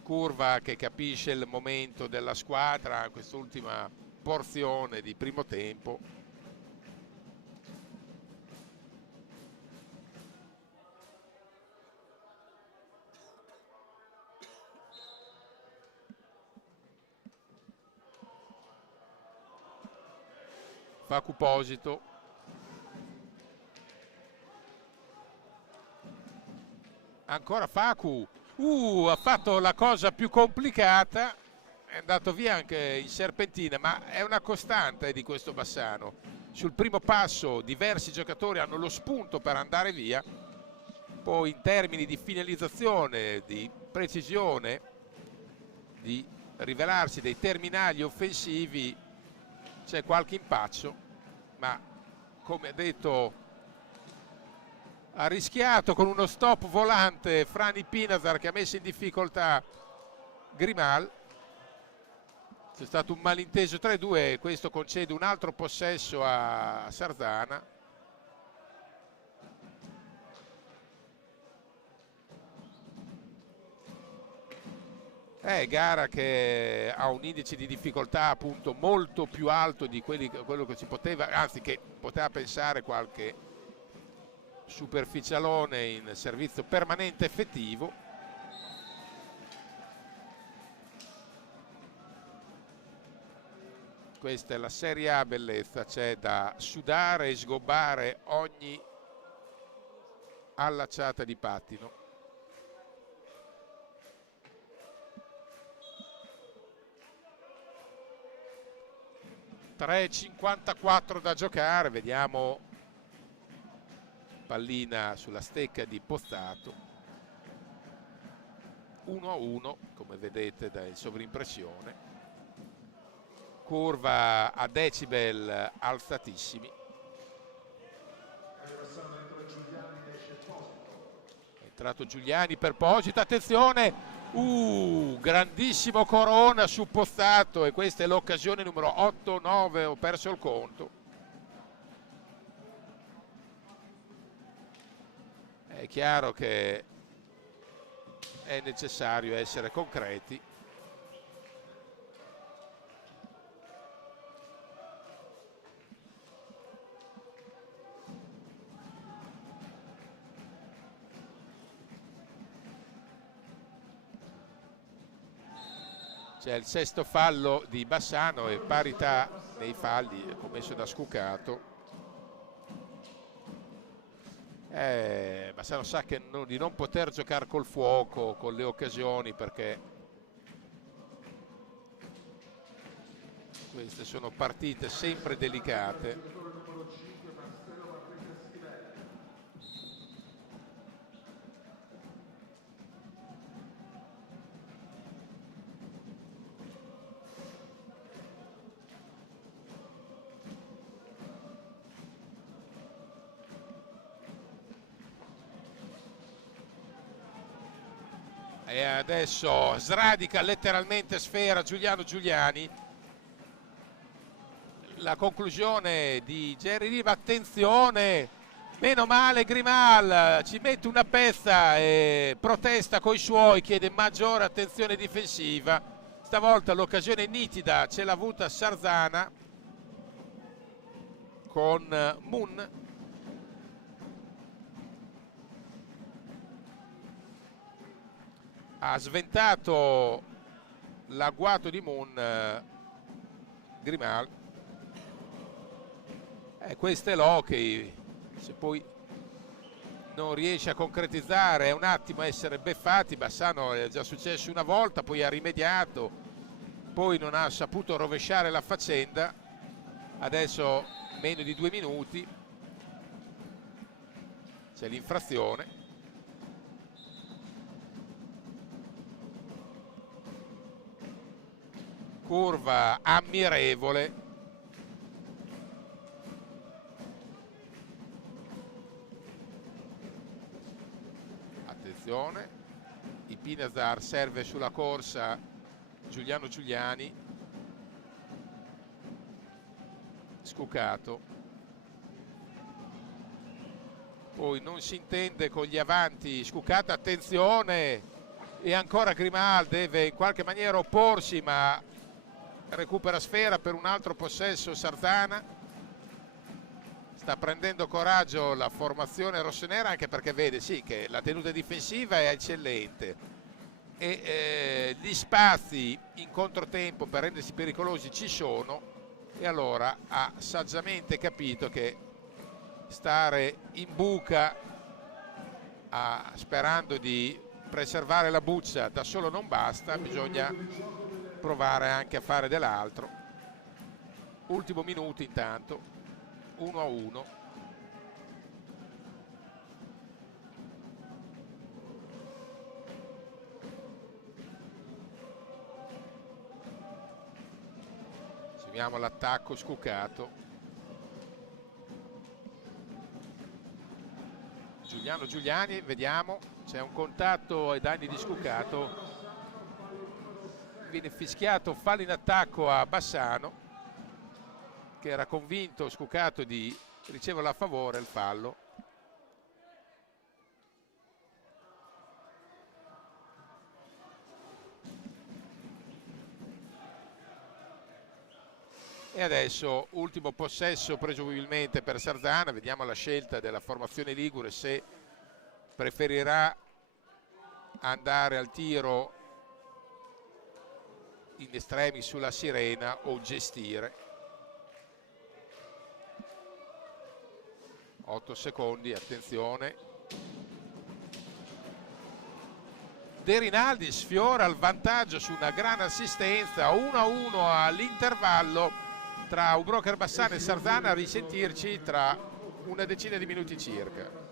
Curva che capisce il momento della squadra in quest'ultima porzione di primo tempo. Facu Posito. Ancora Facu. Ha fatto la cosa più complicata, è andato via anche in serpentina, ma è una costante di questo Bassano. Sul primo passo diversi giocatori hanno lo spunto per andare via, poi in termini di finalizzazione, di precisione, di rivelarsi dei terminali offensivi c'è qualche impaccio, ma come ha detto ha rischiato con uno stop volante Frani Pinazar, che ha messo in difficoltà Grimal. C'è stato un malinteso tra i due, questo concede un altro possesso a Sarzana. Gara che ha un indice di difficoltà appunto molto più alto di quello che si poteva, anzi che poteva pensare qualche superficialone in servizio permanente effettivo. Questa è la Serie A, bellezza, c'è da sudare e sgobbare ogni allacciata di pattino. (3:54 da giocare), vediamo pallina sulla stecca di Pozzato. 1-1 come vedete dalla sovrimpressione, curva a decibel alzatissimi. È entrato Giuliani per Posita, attenzione, grandissimo Corona su Pozzato, e questa è l'occasione numero 8-9, ho perso il conto. È chiaro che è necessario essere concreti. C'è il sesto fallo di Bassano e parità nei falli commesso da Scucato. Bassano sa che di non poter giocare col fuoco, con le occasioni, perché queste sono partite sempre delicate. E adesso sradica letteralmente sfera Giuliano Giuliani. La conclusione di Jerry Riva, attenzione, meno male Grimal, ci mette una pezza e protesta coi suoi, chiede maggiore attenzione difensiva. Stavolta l'occasione nitida ce l'ha avuta Sarzana con Mun. Ha sventato l'agguato di Mun Grimal. Questo è l'hockey, se poi non riesce a concretizzare è un attimo essere beffati. Bassano è già successo una volta, poi ha rimediato, poi non ha saputo rovesciare la faccenda. Adesso meno di 2 minuti, c'è l'infrazione. Curva ammirevole. Attenzione, Ipinazar serve sulla corsa Giuliano Giuliani. Scucato. Poi non si intende con gli avanti. Scucato, attenzione, e ancora Grimal deve in qualche maniera opporsi, ma recupera sfera per un altro possesso Sarzana. Sta prendendo coraggio la formazione rossonera, anche perché vede sì che la tenuta difensiva è eccellente e gli spazi in controtempo per rendersi pericolosi ci sono, e allora ha saggiamente capito che stare in buca sperando di preservare la buccia da solo non basta, bisogna provare anche a fare dell'altro. Ultimo minuto intanto, 1-1. Seguiamo l'attacco Scucato. Giuliano Giuliani, vediamo, c'è un contatto ai danni di Scucato. viene fischiato fallo in attacco a Bassano, che era convinto, scucato di ricevere a favore il fallo. E adesso ultimo possesso presumibilmente per Sardana, vediamo la scelta della formazione ligure, se preferirà andare al tiro in estremi sulla sirena o gestire. 8 secondi, attenzione. De Rinaldi sfiora il vantaggio su una gran assistenza, 1-1 all'intervallo tra Broker Bassano e Sardana. A risentirci tra una decina di minuti circa.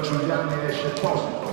Giuliani Esposito.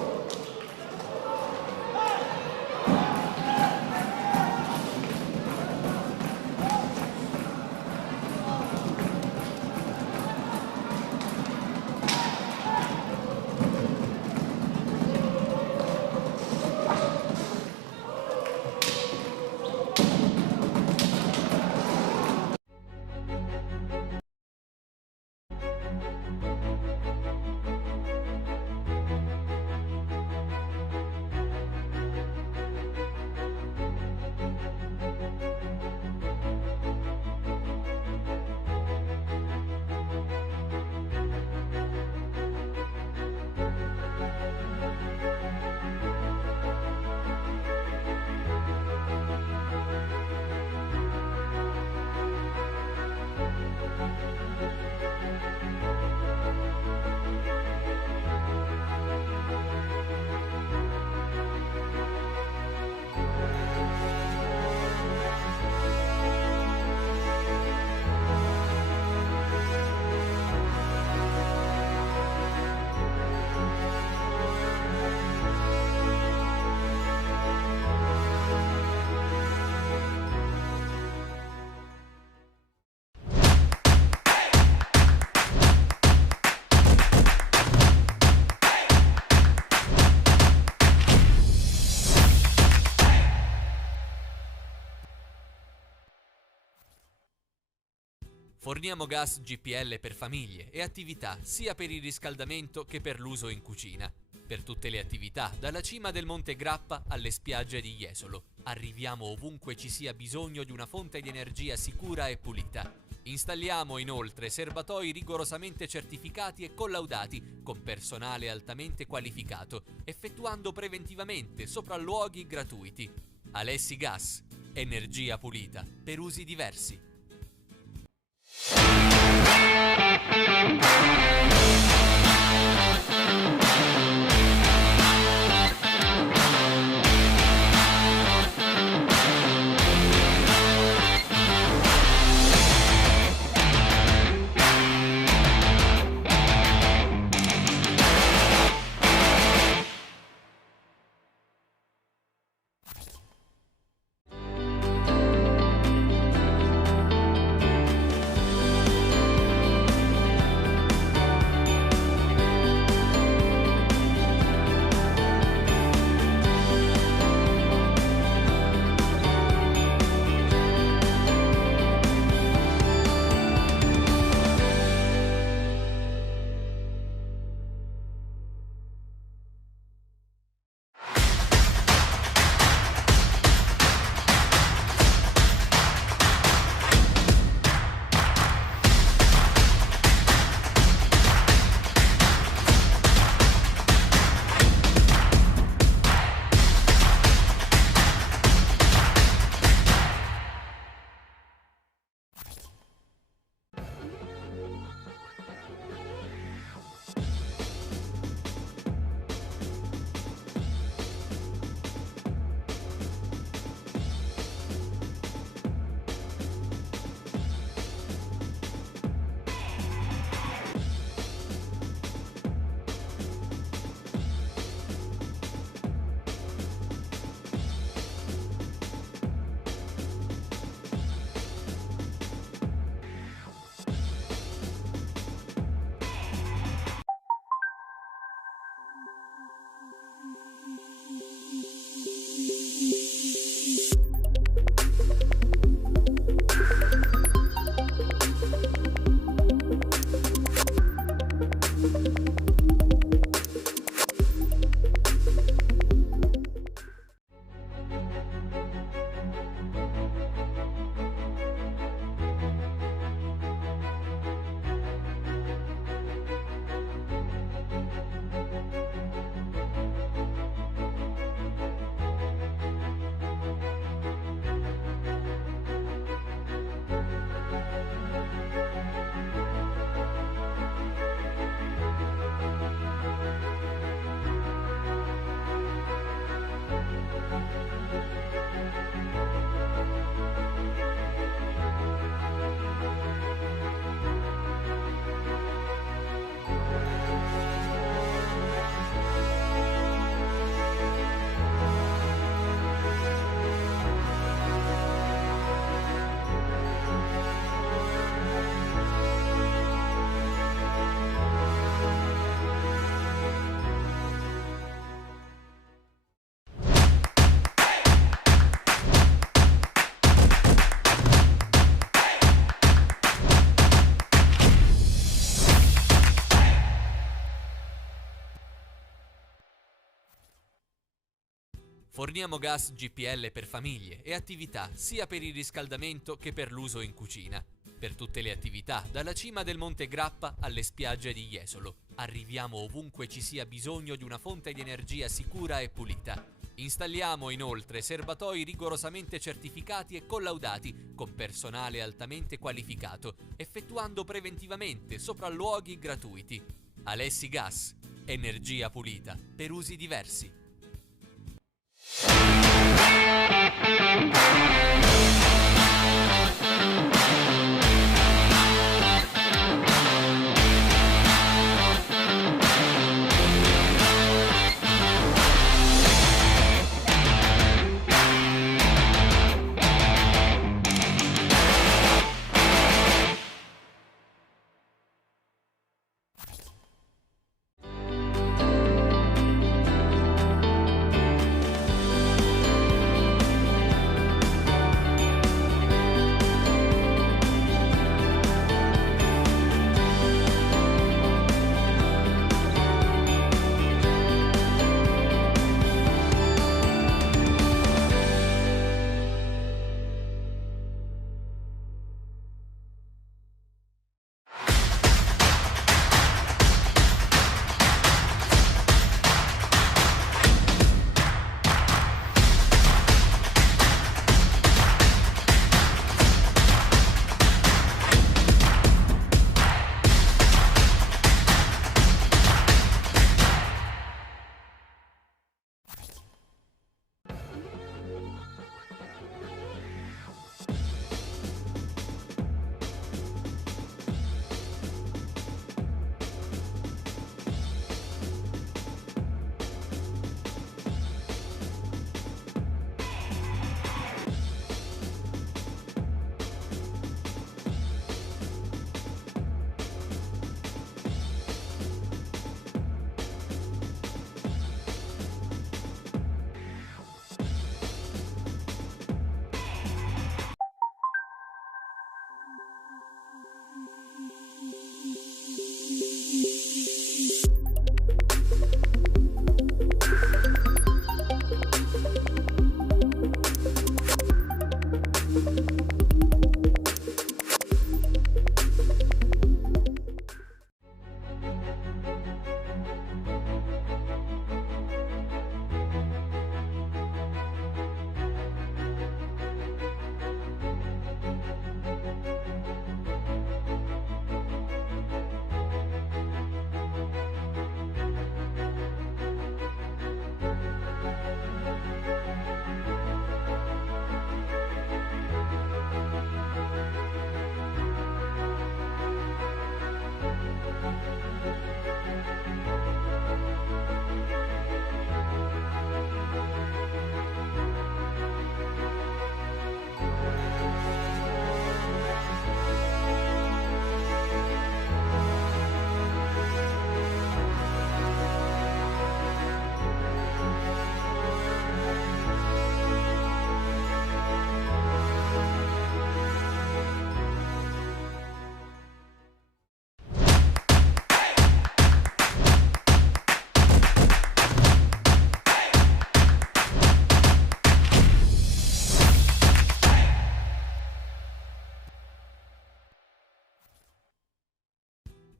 Forniamo gas GPL per famiglie e attività sia per il riscaldamento che per l'uso in cucina. Per tutte le attività, dalla cima del Monte Grappa alle spiagge di Jesolo. Arriviamo ovunque ci sia bisogno di una fonte di energia sicura e pulita. Installiamo inoltre serbatoi rigorosamente certificati e collaudati con personale altamente qualificato, effettuando preventivamente sopralluoghi gratuiti. Alessi Gas, energia pulita per usi diversi. Forniamo gas GPL per famiglie e attività sia per il riscaldamento che per l'uso in cucina. Per tutte le attività, dalla cima del Monte Grappa alle spiagge di Jesolo. Arriviamo ovunque ci sia bisogno di una fonte di energia sicura e pulita. Installiamo inoltre serbatoi rigorosamente certificati e collaudati con personale altamente qualificato, effettuando preventivamente sopralluoghi gratuiti. Alessi Gas, energia pulita per usi diversi.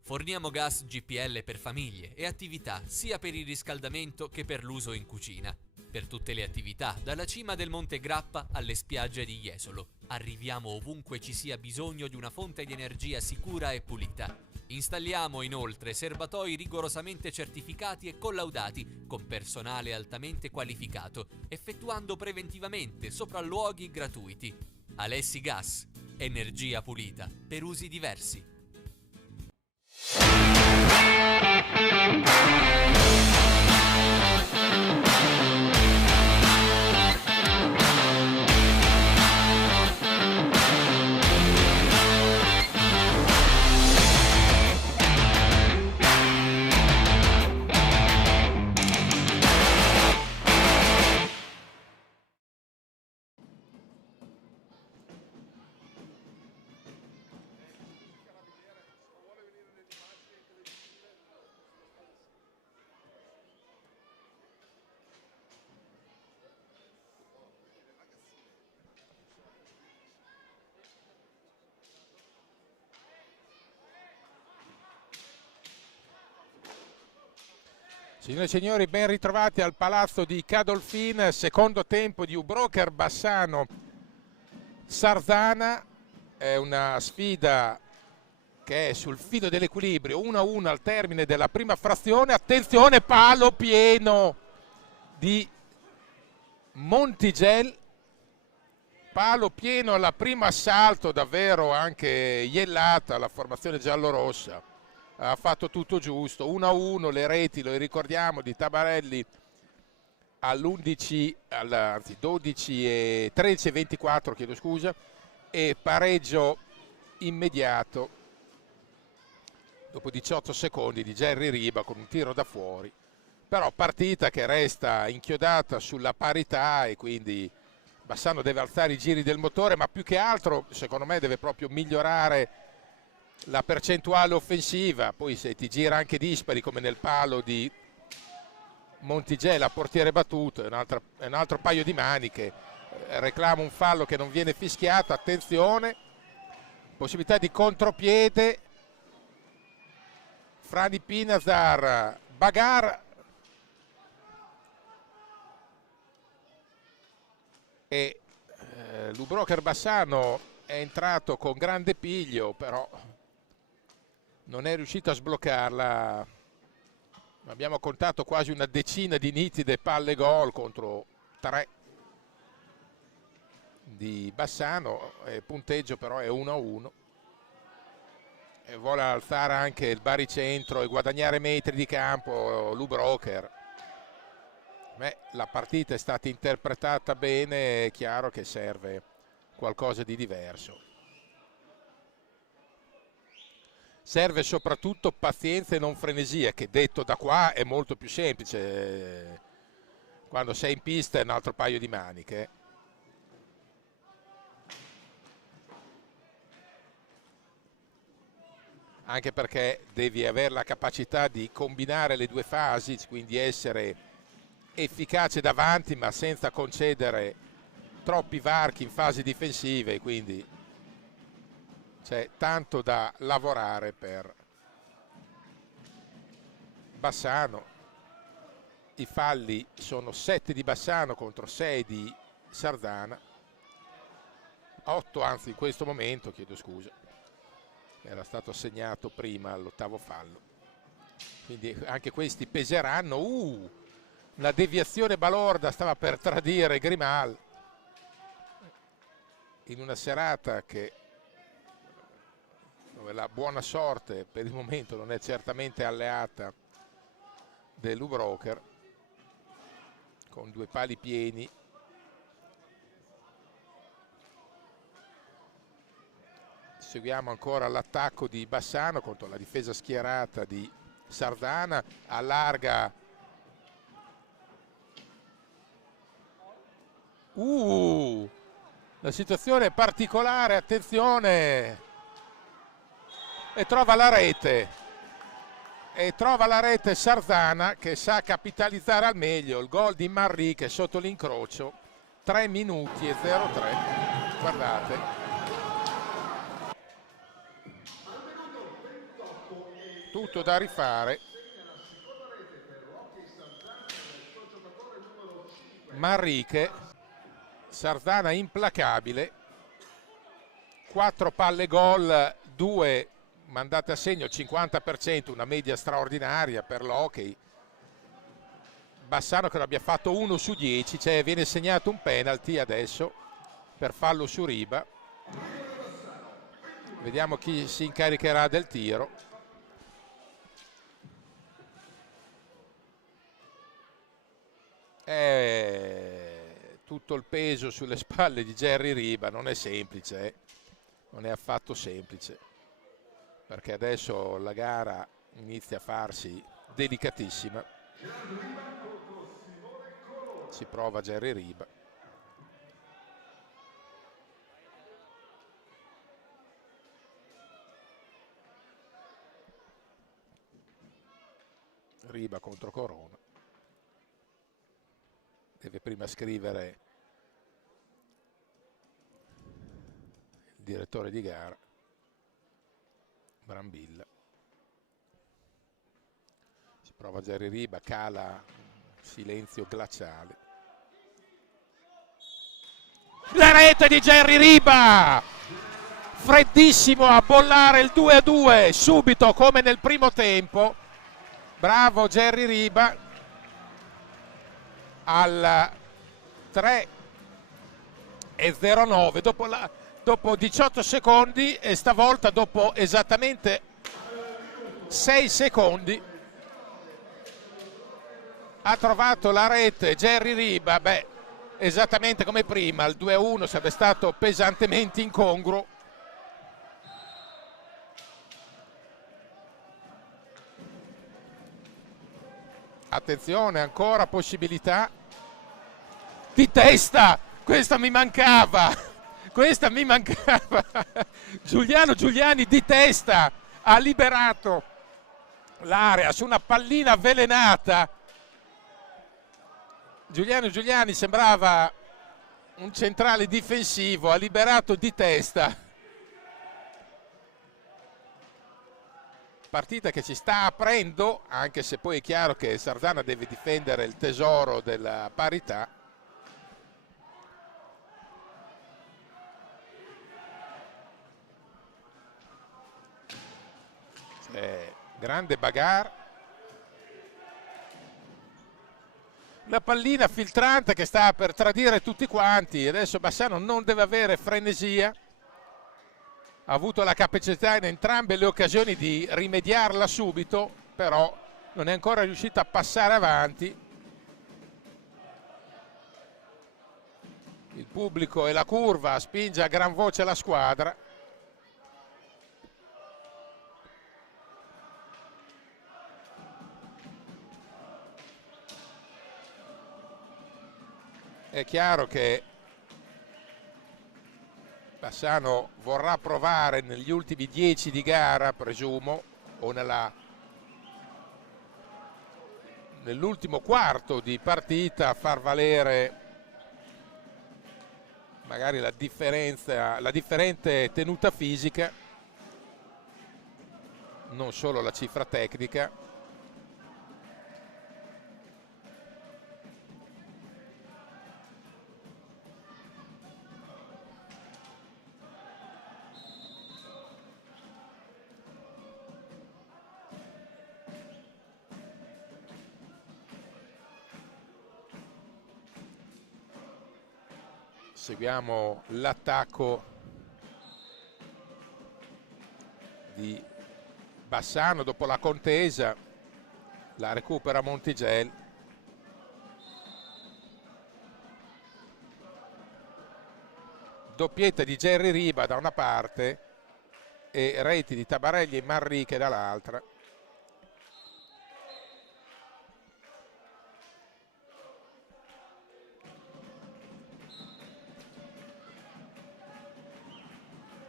Forniamo gas GPL per famiglie e attività sia per il riscaldamento che per l'uso in cucina. Per tutte le attività, dalla cima del Monte Grappa alle spiagge di Jesolo. Arriviamo ovunque ci sia bisogno di una fonte di energia sicura e pulita. Installiamo inoltre serbatoi rigorosamente certificati e collaudati con personale altamente qualificato, effettuando preventivamente sopralluoghi gratuiti. Alessi Gas, energia pulita per usi diversi. Signore e signori, ben ritrovati al palazzo di Cadolfin, secondo tempo di U-Broker Bassano Sardana. È una sfida che è sul filo dell'equilibrio, 1-1 al termine della prima frazione. Attenzione, palo pieno di Montigel, palo pieno al primo assalto, davvero anche iellata la formazione giallorossa. Ha fatto tutto giusto, 1-1, le reti, lo ricordiamo, di Tabarelli all'11, anzi 12 e 13 e 24, chiedo scusa, e pareggio immediato dopo 18 secondi di Jerry Riba con un tiro da fuori. Però partita che resta inchiodata sulla parità e quindi Bassano deve alzare i giri del motore, ma più che altro secondo me deve proprio migliorare la percentuale offensiva. Poi se ti gira anche dispari come nel palo di Montigel a portiere battuto è un altro paio di maniche. Reclama un fallo che non viene fischiato. Attenzione, possibilità di contropiede. Frani Pinazar, Bagar e l'U-Broker Bassano è entrato con grande piglio, però non è riuscito a sbloccarla. Abbiamo contato quasi una decina di nitide palle gol contro 3 di Bassano. Il punteggio però è 1-1 e vuole alzare anche il baricentro e guadagnare metri di campo l'U-Broker. La partita è stata interpretata bene, è chiaro che serve qualcosa di diverso. Serve soprattutto pazienza e non frenesia, che detto da qua è molto più semplice. Quando sei in pista è un altro paio di maniche. Anche perché devi avere la capacità di combinare le due fasi, quindi essere efficace davanti ma senza concedere troppi varchi in fasi difensive, quindi c'è tanto da lavorare per Bassano. I falli sono 7 di Bassano contro 6 di Sardana, 8 anzi in questo momento, chiedo scusa, era stato assegnato prima all'ottavo fallo, quindi anche questi peseranno. Una deviazione balorda stava per tradire Grimal in una serata dove la buona sorte per il momento non è certamente alleata dell'U-Broker, con 2 pali pieni. Seguiamo ancora l'attacco di Bassano contro la difesa schierata di Sardana. Allarga la situazione è particolare, attenzione, e trova la rete Sardana, che sa capitalizzare al meglio il gol di Marri, che sotto l'incrocio 3 minuti e 03, guardate. tutto da rifare. Manrique, Sardana implacabile, 4 palle gol, 2 mandate a segno, 50%, una media straordinaria per l'hockey. Bassano che ne abbia fatto 1 su 10, cioè viene segnato un penalty adesso per fallo su Riba. Vediamo chi si incaricherà del tiro. Tutto il peso sulle spalle di Jerry Riba, non è semplice, non è affatto semplice, perché adesso la gara inizia a farsi delicatissima. Si prova Jerry Riba. Riba contro Corona. Deve prima scrivere il direttore di gara, Brambilla. Si prova Jerry Riba, cala silenzio glaciale. La rete di Jerry Riba! Freddissimo a bollare il 2-2 subito come nel primo tempo. Bravo Jerry Riba. Al 3:09 dopo 18 secondi e stavolta dopo esattamente 6 secondi ha trovato la rete Jerry Riba. Beh, esattamente come prima, il 2-1 sarebbe stato pesantemente incongruo. Attenzione, ancora possibilità di testa, questa mi mancava, Giuliano Giuliani di testa ha liberato l'area su una pallina avvelenata. Giuliano Giuliani sembrava un centrale difensivo, ha liberato di testa. Partita che ci sta aprendo, anche se poi è chiaro che Sardana deve difendere il tesoro della parità. Grande bagarre. Una pallina filtrante che sta per tradire tutti quanti. Adesso Bassano non deve avere frenesia. Ha avuto la capacità in entrambe le occasioni di rimediarla subito, però non è ancora riuscita a passare avanti. Il pubblico e la curva spinge a gran voce la squadra. È chiaro che Bassano vorrà provare negli ultimi 10 di gara, presumo, o nell'ultimo quarto di partita a far valere magari la differente tenuta fisica, non solo la cifra tecnica. Seguiamo l'attacco di Bassano dopo la contesa, la recupera Montigel. Doppietta di Jerry Riba da una parte e reti di Tabarelli e Manrique dall'altra.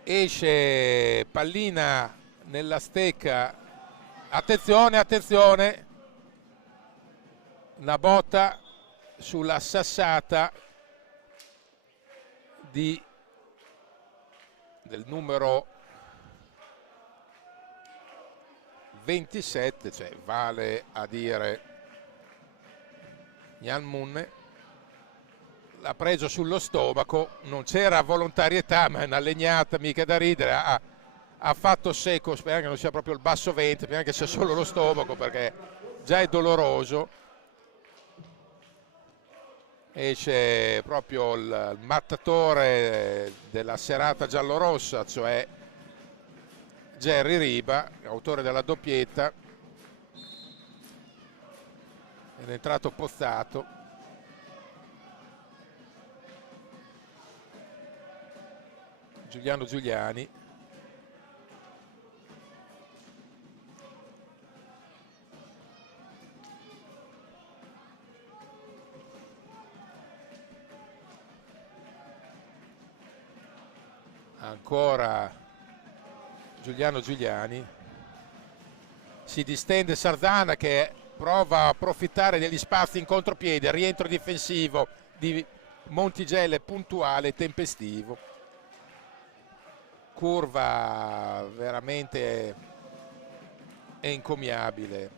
Esce pallina nella stecca, attenzione, attenzione, una botta sulla sassata del numero 27, cioè vale a dire Jan Munne l'ha preso sullo stomaco, non c'era volontarietà, ma è una legnata mica da ridere, ha fatto secco, speriamo che non sia proprio il basso ventre, speriamo che sia solo lo stomaco perché già è doloroso. Esce proprio il mattatore della serata giallorossa, cioè Jerry Riba, autore della doppietta, è entrato Pozzato. Giuliano Giuliani. Ancora Giuliano Giuliani. Si distende Sardana che prova a approfittare degli spazi in contropiede, rientro difensivo di Montigelle puntuale e tempestivo. Curva veramente encomiabile,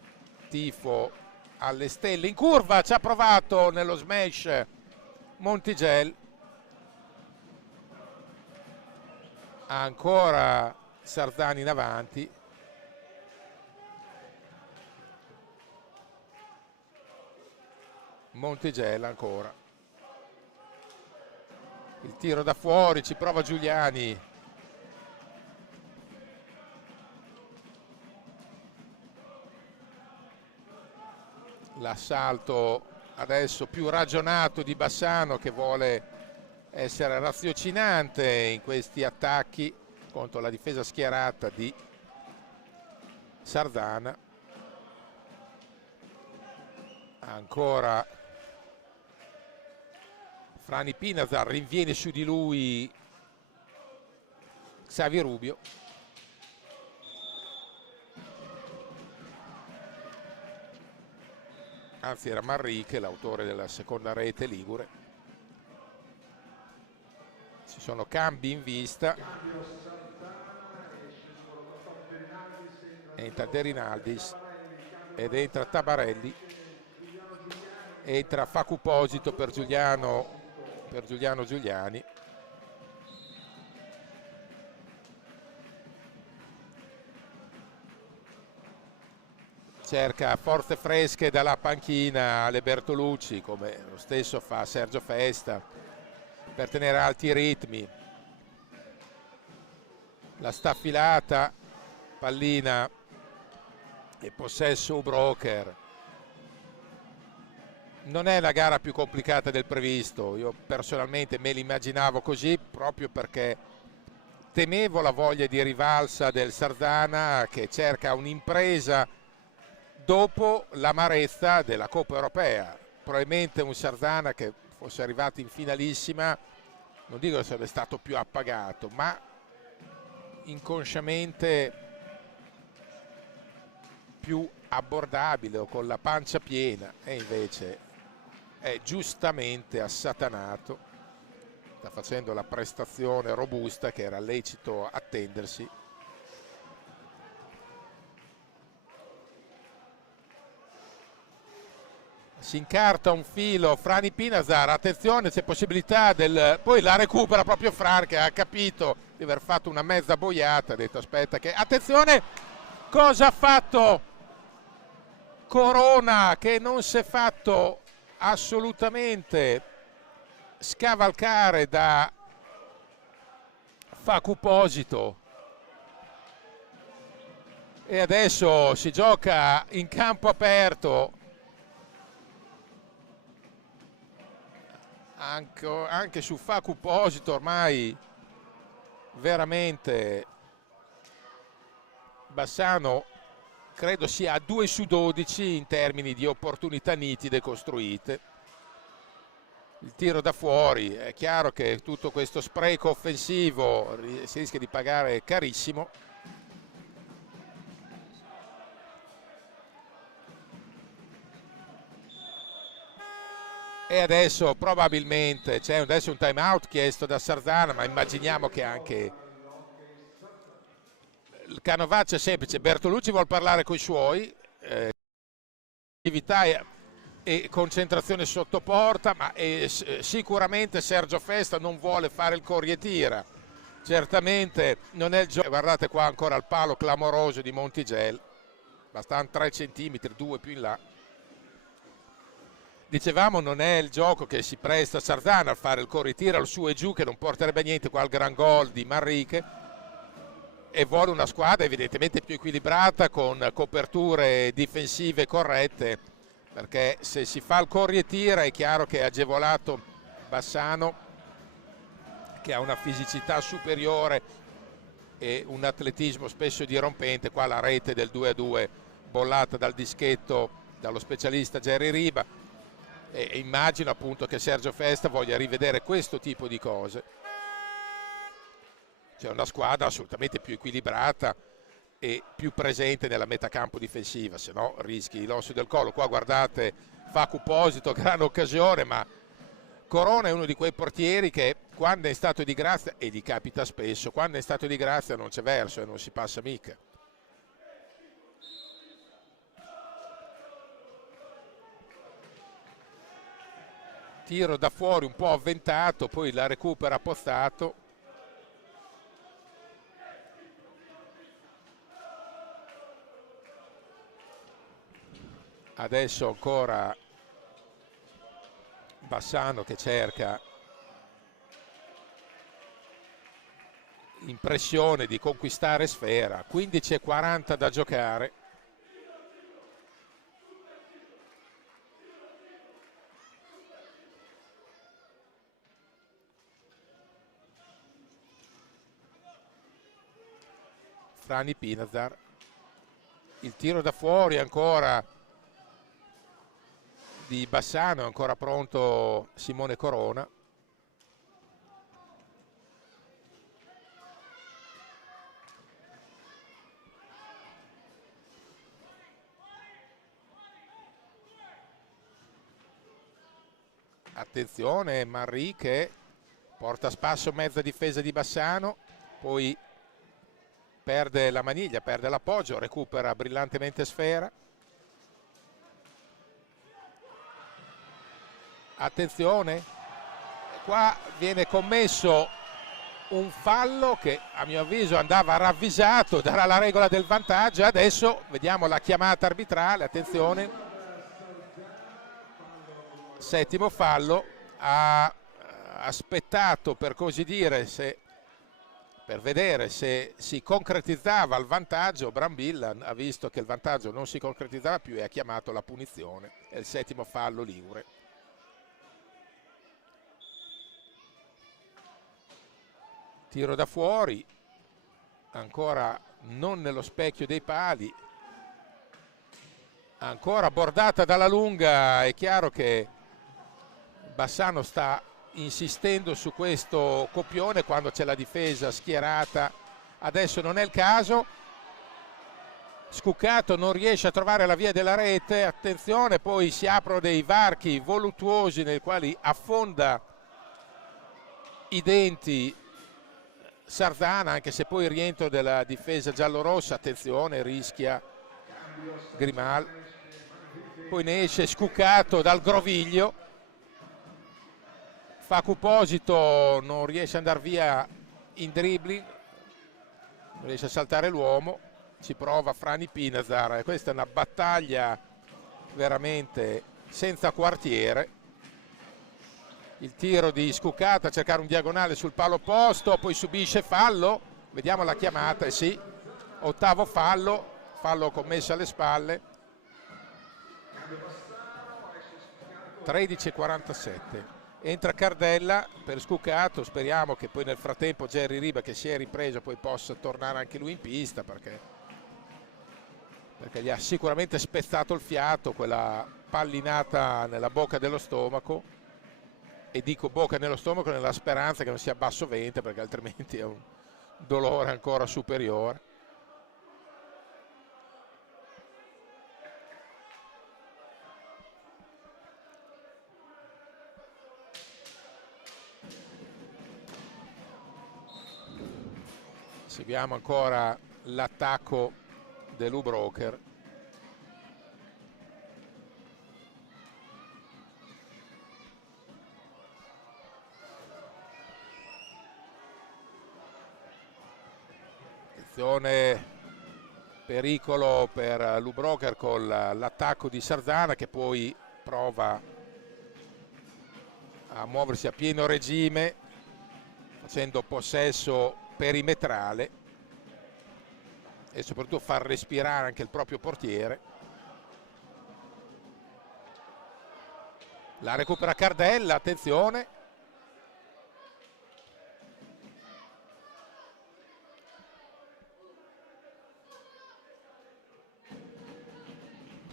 tifo alle stelle. In curva ci ha provato nello smash Montigel. Ancora Sardani in avanti. Montigel ancora. Il tiro da fuori, ci prova Giuliani. L'assalto adesso più ragionato di Bassano, che vuole essere raziocinante in questi attacchi contro la difesa schierata di Sardana. Ancora Frani Pinazar, rinviene su di lui Xavier Rubio. Anzi era Manrique l'autore della seconda rete ligure. Ci sono cambi in vista. Entra De Rinaldis ed entra Tabarelli. Entra Facu Posito per Giuliano Giuliani. Cerca forze fresche dalla panchina alle Bertolucci, come lo stesso fa Sergio Festa, per tenere alti i ritmi. La staffilata, pallina e possesso Broker. Non è la gara più complicata del previsto, io personalmente me l'immaginavo così proprio perché temevo la voglia di rivalsa del Sardana, che cerca un'impresa dopo l'amarezza della Coppa Europea. Probabilmente un Sardana che fosse arrivato in finalissima, non dico che sarebbe stato più appagato, ma inconsciamente più abbordabile o con la pancia piena, e invece è giustamente assatanato. Sta facendo la prestazione robusta che era lecito attendersi. Si incarta un filo Frani Pinazar, attenzione, c'è possibilità del... Poi la recupera proprio Fran, che ha capito di aver fatto una mezza boiata, ha detto aspetta che... Attenzione, cosa ha fatto Corona, che non si è fatto assolutamente scavalcare da Facu Posito. E adesso si gioca in campo aperto. Anche su Facu Posito ormai veramente Bassano credo sia a 2 su 12 in termini di opportunità nitide costruite. Il tiro da fuori, è chiaro che tutto questo spreco offensivo si rischia di pagare carissimo. E adesso probabilmente c'è adesso un time out chiesto da Sardana, ma immaginiamo che anche il canovaccio è semplice, Bertolucci vuol parlare con i suoi, attività e concentrazione sotto porta, ma sicuramente Sergio Festa non vuole fare il corrietira, certamente non è il gioco. Guardate qua ancora il palo clamoroso di Montigel, bastanza 3 centimetri, 2 più in là. Dicevamo non è il gioco che si presta Sardana a fare il corritira, il su e giù, che non porterebbe niente qua al gran gol di Manrique, e vuole una squadra evidentemente più equilibrata con coperture difensive corrette, perché se si fa il corritira è chiaro che è agevolato Bassano, che ha una fisicità superiore e un atletismo spesso dirompente. Qua la rete del 2-2 bollata dal dischetto dallo specialista Jerry Riba, e immagino appunto che Sergio Festa voglia rivedere questo tipo di cose. C'è una squadra assolutamente più equilibrata e più presente nella metacampo difensiva, se no rischi l'osso del collo. Qua guardate Facu Posito, gran occasione, ma Corona è uno di quei portieri che quando è in stato di grazia, e gli capita spesso, quando è in stato di grazia non c'è verso e non si passa mica. Tiro da fuori un po' avventato, poi la recupera Pozzato. Adesso ancora Bassano che cerca l'impressione di conquistare sfera. 15:40 da giocare. Frani Pinazar, il tiro da fuori ancora di Bassano, è ancora pronto Simone Corona. Attenzione, Manrique porta a spasso mezza difesa di Bassano, poi perde la maniglia, perde l'appoggio, recupera brillantemente sfera. Attenzione, qua viene commesso un fallo che a mio avviso andava ravvisato, darà la regola del vantaggio. Adesso vediamo la chiamata arbitrale, attenzione, settimo fallo. Ha aspettato, per così dire, per vedere se si concretizzava il vantaggio. Brambilla ha visto che il vantaggio non si concretizzava più e ha chiamato la punizione. È il settimo fallo Ligure. Tiro da fuori, ancora non nello specchio dei pali, ancora bordata dalla lunga. È chiaro che Bassano sta insistendo su questo copione quando c'è la difesa schierata. Adesso non è il caso. Scuccato non riesce a trovare la via della rete. Attenzione, poi si aprono dei varchi voluttuosi nei quali affonda i denti Sardana, anche se poi il rientro della difesa giallorossa. Attenzione, rischia Grimal, poi ne esce Scuccato dal groviglio. Facu Posito non riesce ad andare via in dribbling, non riesce a saltare l'uomo, ci prova Frani Pinazar, e questa è una battaglia veramente senza quartiere. Il tiro di Scuccato a cercare un diagonale sul palo opposto, poi subisce fallo, vediamo la chiamata, e sì, ottavo fallo commesso alle spalle. 13:47. Entra Cardella per Scuccato, speriamo che poi nel frattempo Jerry Riba, che si è ripreso, poi possa tornare anche lui in pista, perché gli ha sicuramente spezzato il fiato quella pallinata nella bocca dello stomaco. E dico bocca nello stomaco nella speranza che non sia basso ventre, perché altrimenti è un dolore ancora superiore. Seguiamo ancora l'attacco dell'U-Broker. Attenzione, pericolo per l'U-Broker con l'attacco di Sardana, che poi prova a muoversi a pieno regime facendo possesso perimetrale e soprattutto far respirare anche il proprio portiere. La recupera Cardella, attenzione.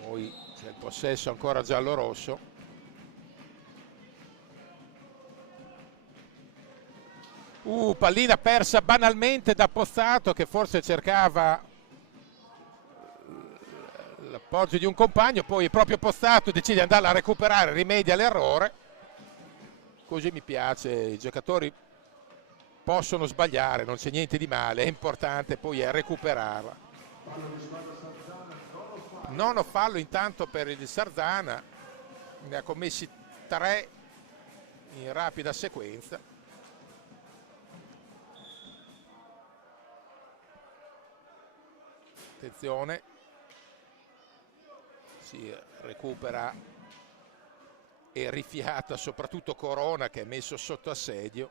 Poi c'è il possesso ancora giallo-rosso. Pallina persa banalmente da Pozzato, che forse cercava l'appoggio di un compagno, poi proprio Pozzato decide di andarla a recuperare, rimedia l'errore. Così mi piace, i giocatori possono sbagliare, non c'è niente di male, è importante poi è recuperarla. Nono fallo intanto per il Sardana, ne ha commessi 3 in rapida sequenza. Attenzione, si recupera e rifiata soprattutto Corona, che è messo sotto assedio.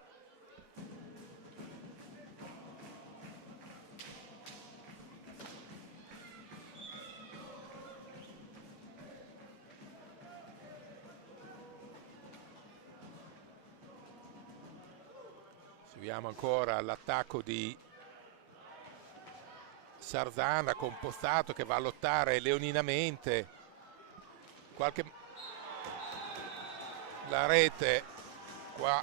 Seguiamo ancora l'attacco di Sardana con Pozzato che va a lottare leoninamente. La rete qua,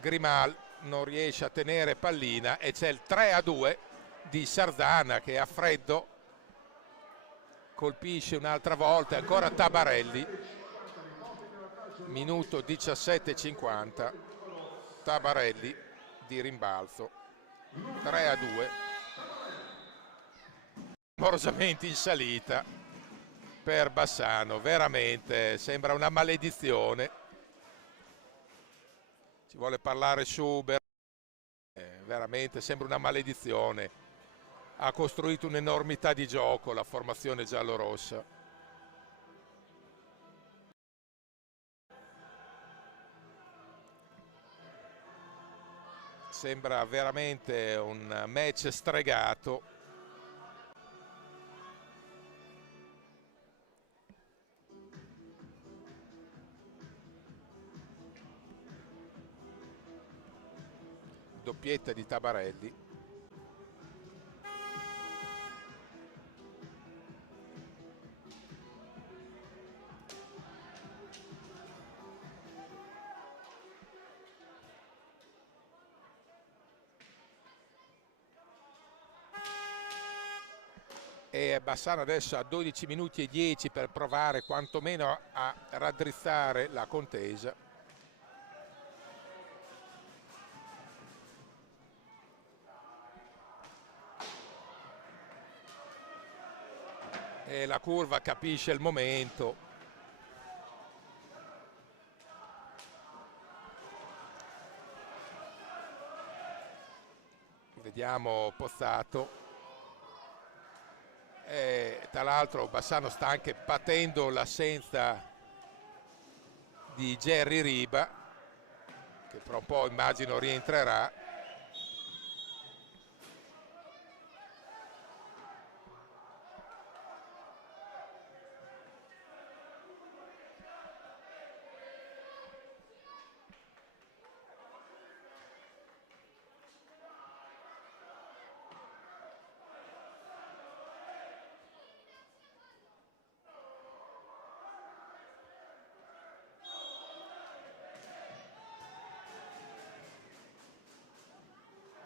Grimal non riesce a tenere pallina e c'è il 3-2 di Sardana che a freddo colpisce un'altra volta. Ancora Tabarelli, minuto 17:50, Tabarelli di rimbalzo, 3-2. Morosamente in salita per Bassano, veramente sembra una maledizione. Ci vuole parlare Schubert, veramente sembra una maledizione. Ha costruito un'enormità di gioco la formazione giallorossa. Sembra veramente un match stregato. Doppietta di Tabarelli. E Bassano adesso ha 12 minuti e 10 per provare quantomeno a raddrizzare la contesa. E la curva capisce il momento. Vediamo Pozzato. E tra l'altro Bassano sta anche patendo l'assenza di Jerry Riba, che fra un po' immagino rientrerà.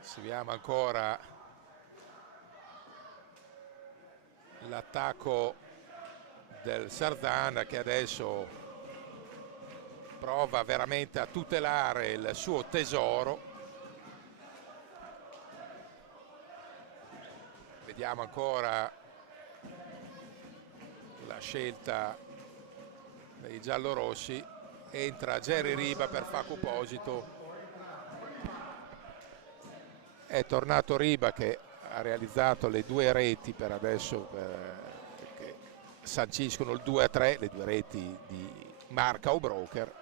Seguiamo ancora l'attacco del Sardana, che adesso prova veramente a tutelare il suo tesoro. Vediamo ancora la scelta dei giallorossi. Entra Jerry Riba per Facu Posito. È tornato Riba che ha realizzato le 2 reti per adesso, che sanciscono il 2-3, le 2 reti di Marca o Broker.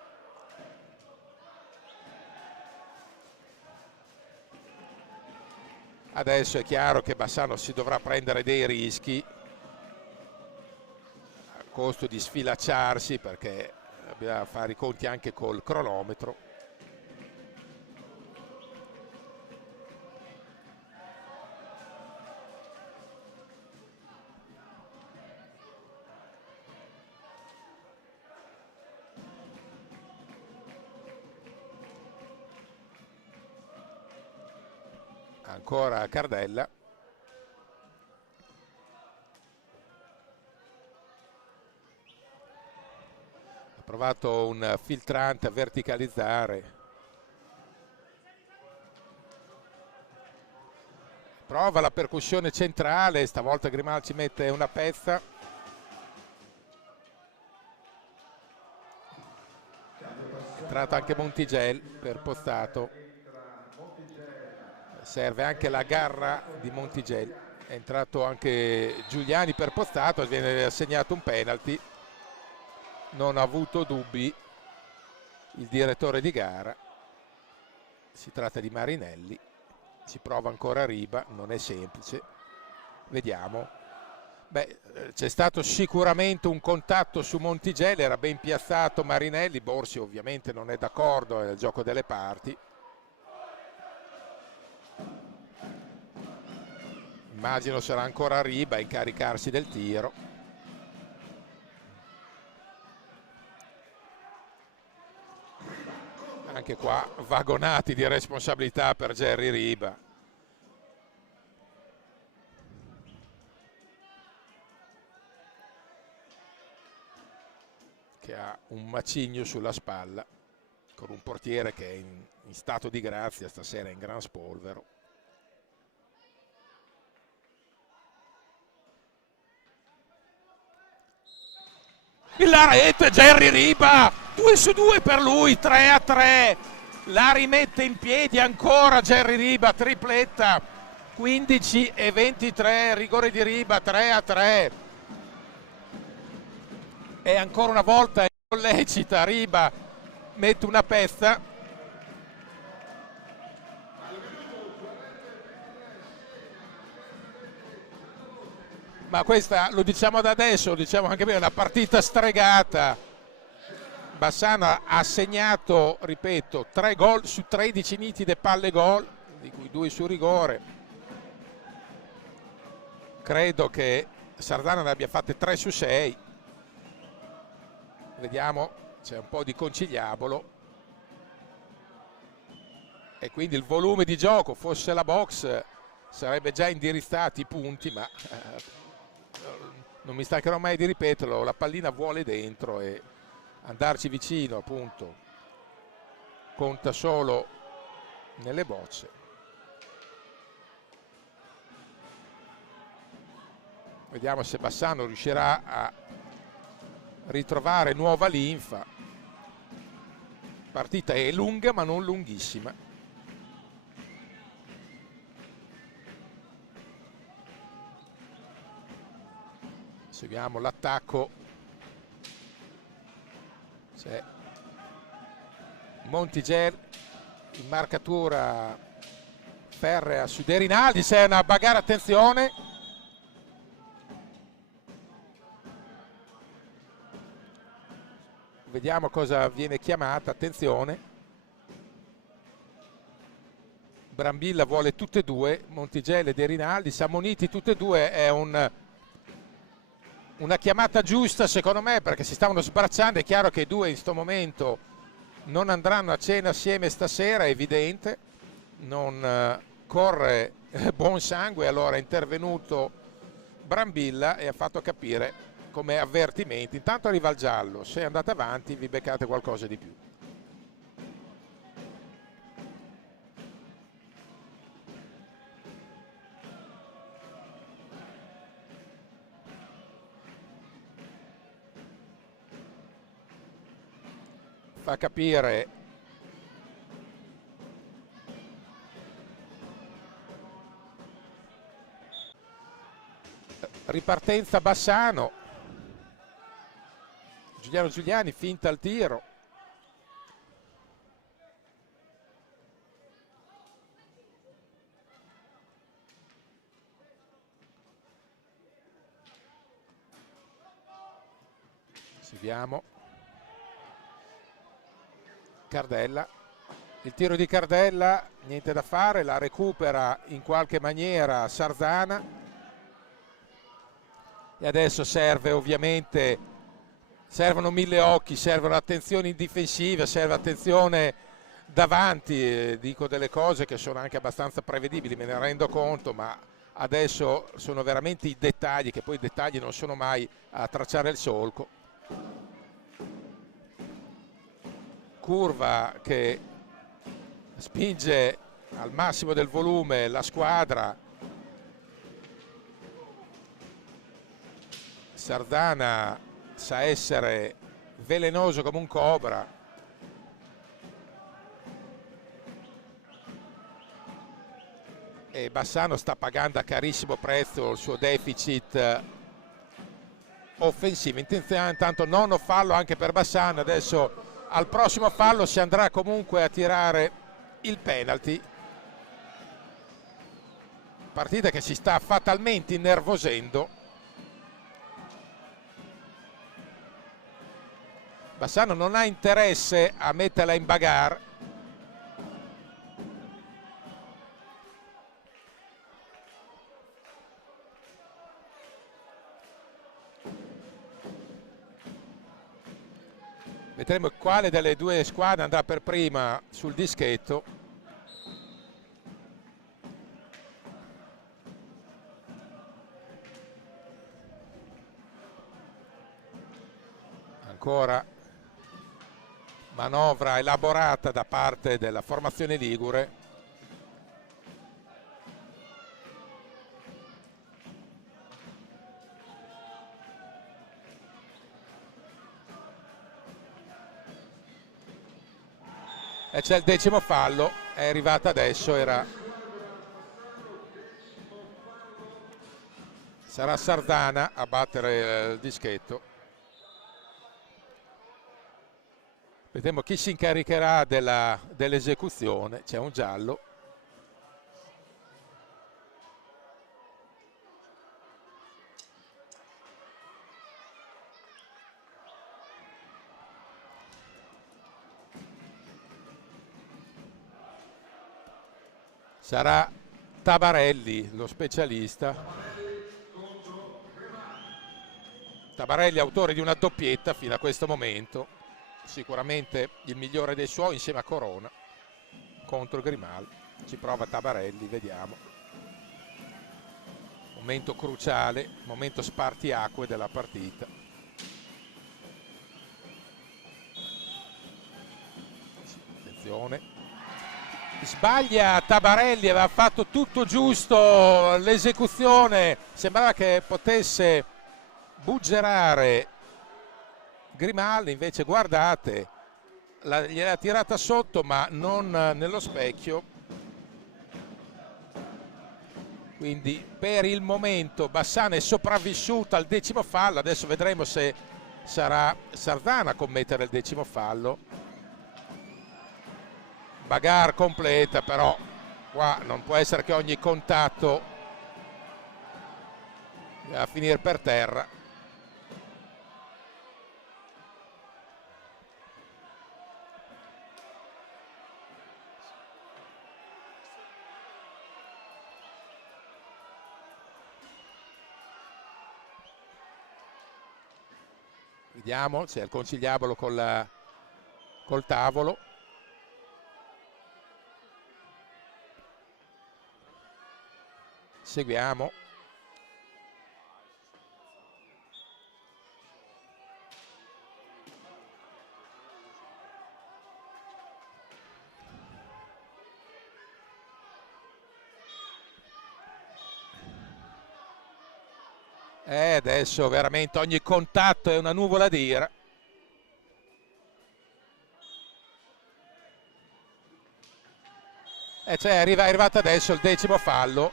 Adesso è chiaro che Bassano si dovrà prendere dei rischi a costo di sfilacciarsi, perché bisogna fare i conti anche col cronometro. Ancora Cardella. Ha provato un filtrante a verticalizzare. Prova la percussione centrale, stavolta Grimalci mette una pezza. È entrato anche Montigel per Pozzato. Serve anche la garra di Montigel. È entrato anche Giuliani per Pozzato, viene assegnato un penalty. Non ha avuto dubbi il direttore di gara. Si tratta di Marinelli. Si prova ancora Riba, non è semplice. Vediamo. Beh, c'è stato sicuramente un contatto su Montigel, era ben piazzato Marinelli. Borsi ovviamente non è d'accordo, è il gioco delle parti. Immagino sarà ancora Riba a incaricarsi del tiro. Anche qua vagonati di responsabilità per Jerry Riba. Che ha un macigno sulla spalla, con un portiere che è in stato di grazia stasera, in gran spolvero. La rete, Jerry Riba, 2 su 2 per lui, 3-3, la rimette in piedi ancora Jerry Riba, tripletta, 15 e 23, rigore di Riba, 3-3, e ancora una volta è sollecita, Riba mette una pezza. Ma questa, lo diciamo da adesso, lo diciamo anche prima, è una partita stregata. Bassano ha segnato, ripeto, 3 gol su 13 nitide palle gol, di cui 2 su rigore. Credo che Sardana ne abbia fatte 3 su 6. Vediamo, c'è un po' di conciliabolo. E quindi il volume di gioco, fosse la box, sarebbe già indirizzati i punti, ma non mi stancherò mai di ripeterlo, la pallina vuole dentro e andarci vicino, appunto, conta solo nelle bocce. Vediamo se Bassano riuscirà a ritrovare nuova linfa. Partita è lunga ma non lunghissima. Seguiamo l'attacco. C'è Montigel in marcatura ferrea su De Rinaldi, c'è una bagarre, attenzione. Vediamo cosa viene chiamata, attenzione. Brambilla vuole tutte e due, Montigel e De Rinaldi, si ammoniti tutte e due, è una chiamata giusta secondo me, perché si stavano sbracciando. È chiaro che i due in questo momento non andranno a cena assieme stasera, è evidente, non corre buon sangue, allora è intervenuto Brambilla e ha fatto capire come avvertimenti. Intanto arriva il giallo, se andate avanti vi beccate qualcosa di più. fa capire ripartenza Bassano. Giuliano Giuliani finta il tiro. Seguiamo Cardella, il tiro di Cardella, niente da fare, la recupera in qualche maniera Sarzana e adesso serve ovviamente, servono mille occhi, servono attenzioni difensive, serve attenzione davanti, dico delle cose che sono anche abbastanza prevedibili, me ne rendo conto, ma adesso sono veramente i dettagli, che poi i dettagli non sono mai a tracciare il solco. Curva che spinge al massimo del volume la squadra. Sarzana sa essere velenoso come un cobra. E Bassano sta pagando a carissimo prezzo il suo deficit offensivo. Intanto nono fallo anche per Bassano. Adesso al prossimo fallo si andrà comunque a tirare il penalty. Partita che si sta fatalmente innervosendo. Bassano non ha interesse a metterla in bagarre. Vedremo quale delle due squadre andrà per prima sul dischetto. Ancora manovra elaborata da parte della formazione ligure. E c'è il decimo fallo, è arrivata adesso, sarà Sarzana a battere il dischetto. Vedremo chi si incaricherà dell'esecuzione. C'è un giallo. Sarà Tabarelli lo specialista. Tabarelli autore di una doppietta fino a questo momento, sicuramente il migliore dei suoi insieme a Corona contro Grimal. Ci prova Tabarelli, vediamo. Momento cruciale, momento spartiacque della partita. Attenzione. Sbaglia Tabarelli, aveva fatto tutto giusto, l'esecuzione sembrava che potesse buggerare Grimaldi, invece guardate, gliel'ha tirata sotto ma non nello specchio. Quindi per il momento Bassano è sopravvissuta al decimo fallo, adesso vedremo se sarà Sarzana a commettere il decimo fallo. Bagarre completa, però qua non può essere che ogni contatto va a finire per terra. Vediamo se è il conciliabolo col tavolo. Seguiamo. Adesso veramente ogni contatto è una nuvola d'ira. Cioè è arrivato adesso il 10° fallo,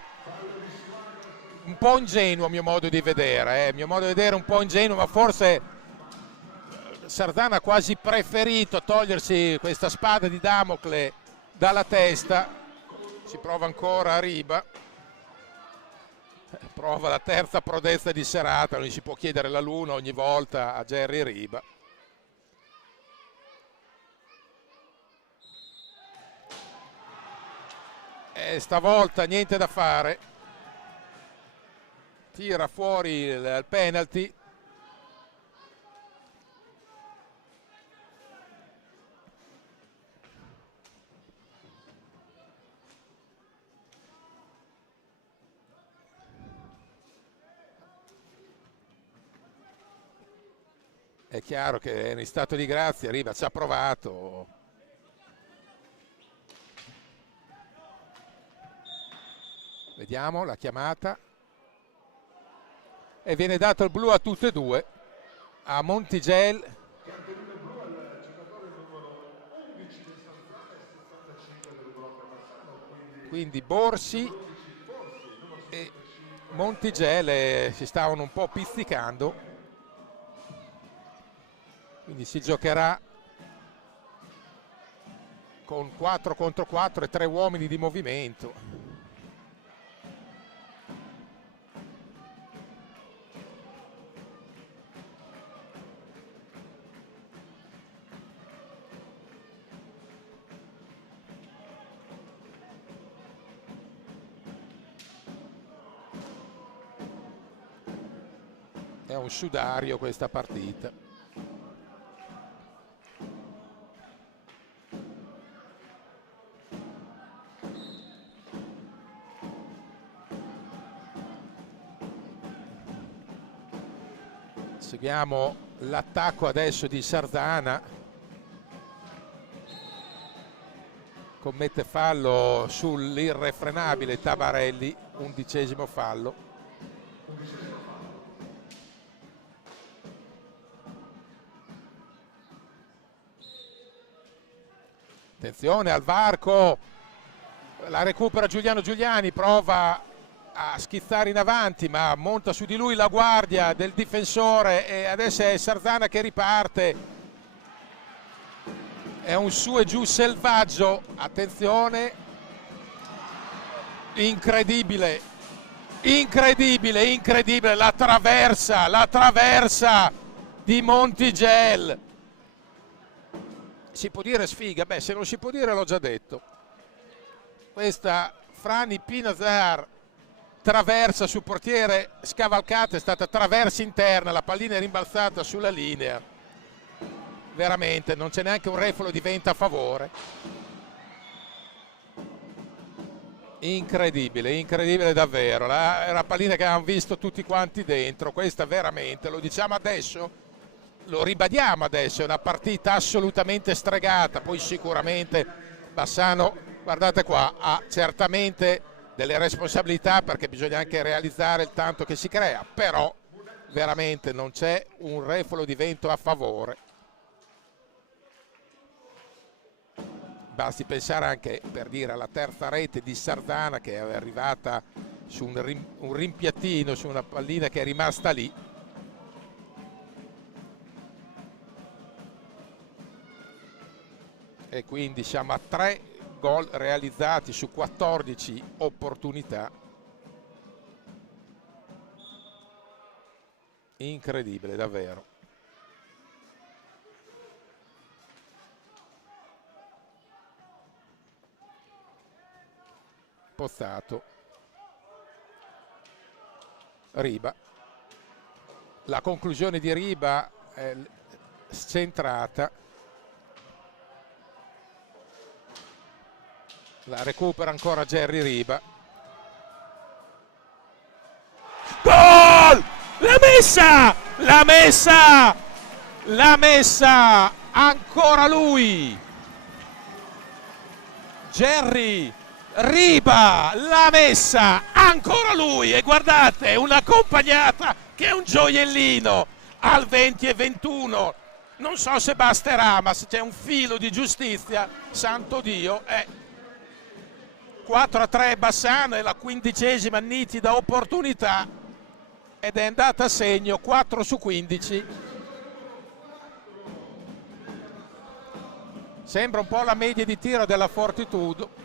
un po' ingenuo a mio modo di vedere, mio modo di vedere un po' ingenuo, ma forse Sardana ha quasi preferito togliersi questa spada di Damocle dalla testa. Ci prova ancora Riba, prova la terza prodezza di serata, non si può chiedere la luna ogni volta a Jerry Riba. E stavolta niente da fare, tira fuori il penalty. È chiaro che è in stato di grazia, Riba ci ha provato. Vediamo la chiamata. E viene dato il blu a tutte e due, a Montigelli. Quindi Borsi e Montigelli si stavano un po' pizzicando. Quindi si giocherà con 4 contro 4 e 3 uomini di movimento. È un sudario questa partita. Seguiamo l'attacco adesso di Sardana, commette fallo sull'irrefrenabile Tabarelli, 11° fallo. Attenzione al varco, la recupera Giuliano Giuliani, prova a schizzare in avanti ma monta su di lui la guardia del difensore e adesso è Sardana che riparte. È un su e giù selvaggio, attenzione, incredibile, incredibile, incredibile, la traversa di Montigelli. Si può dire sfiga? Beh, se non si può dire l'ho già detto. Questa Frani Pinazar traversa sul portiere scavalcata, è stata traversa interna, la pallina è rimbalzata sulla linea. Veramente non c'è neanche un refolo di vento a favore. Incredibile, incredibile davvero. La pallina che avevamo visto tutti quanti dentro, questa veramente, lo diciamo adesso, lo ribadiamo adesso, è una partita assolutamente stregata. Poi sicuramente Bassano, guardate qua, ha certamente delle responsabilità perché bisogna anche realizzare il tanto che si crea, però veramente non c'è un refolo di vento a favore. Basti pensare anche, per dire, alla terza rete di Sardana che è arrivata su un rimpiattino, su una pallina che è rimasta lì. E quindi siamo a 3 gol realizzati su 14 opportunità. Incredibile davvero. Pozzato, Riba, la conclusione di Riba è scentrata. La recupera ancora Jerry Riba. Gol! La messa! La messa! La messa! Ancora lui! Jerry Riba! La messa! Ancora lui! E guardate, un'accompagnata che è un gioiellino al 20:21. Non so se basterà, ma se c'è un filo di giustizia, santo Dio, 4-3 Bassano, è la 15ª nitida opportunità ed è andata a segno, 4 su 15. Sembra un po' la media di tiro della Fortitudo,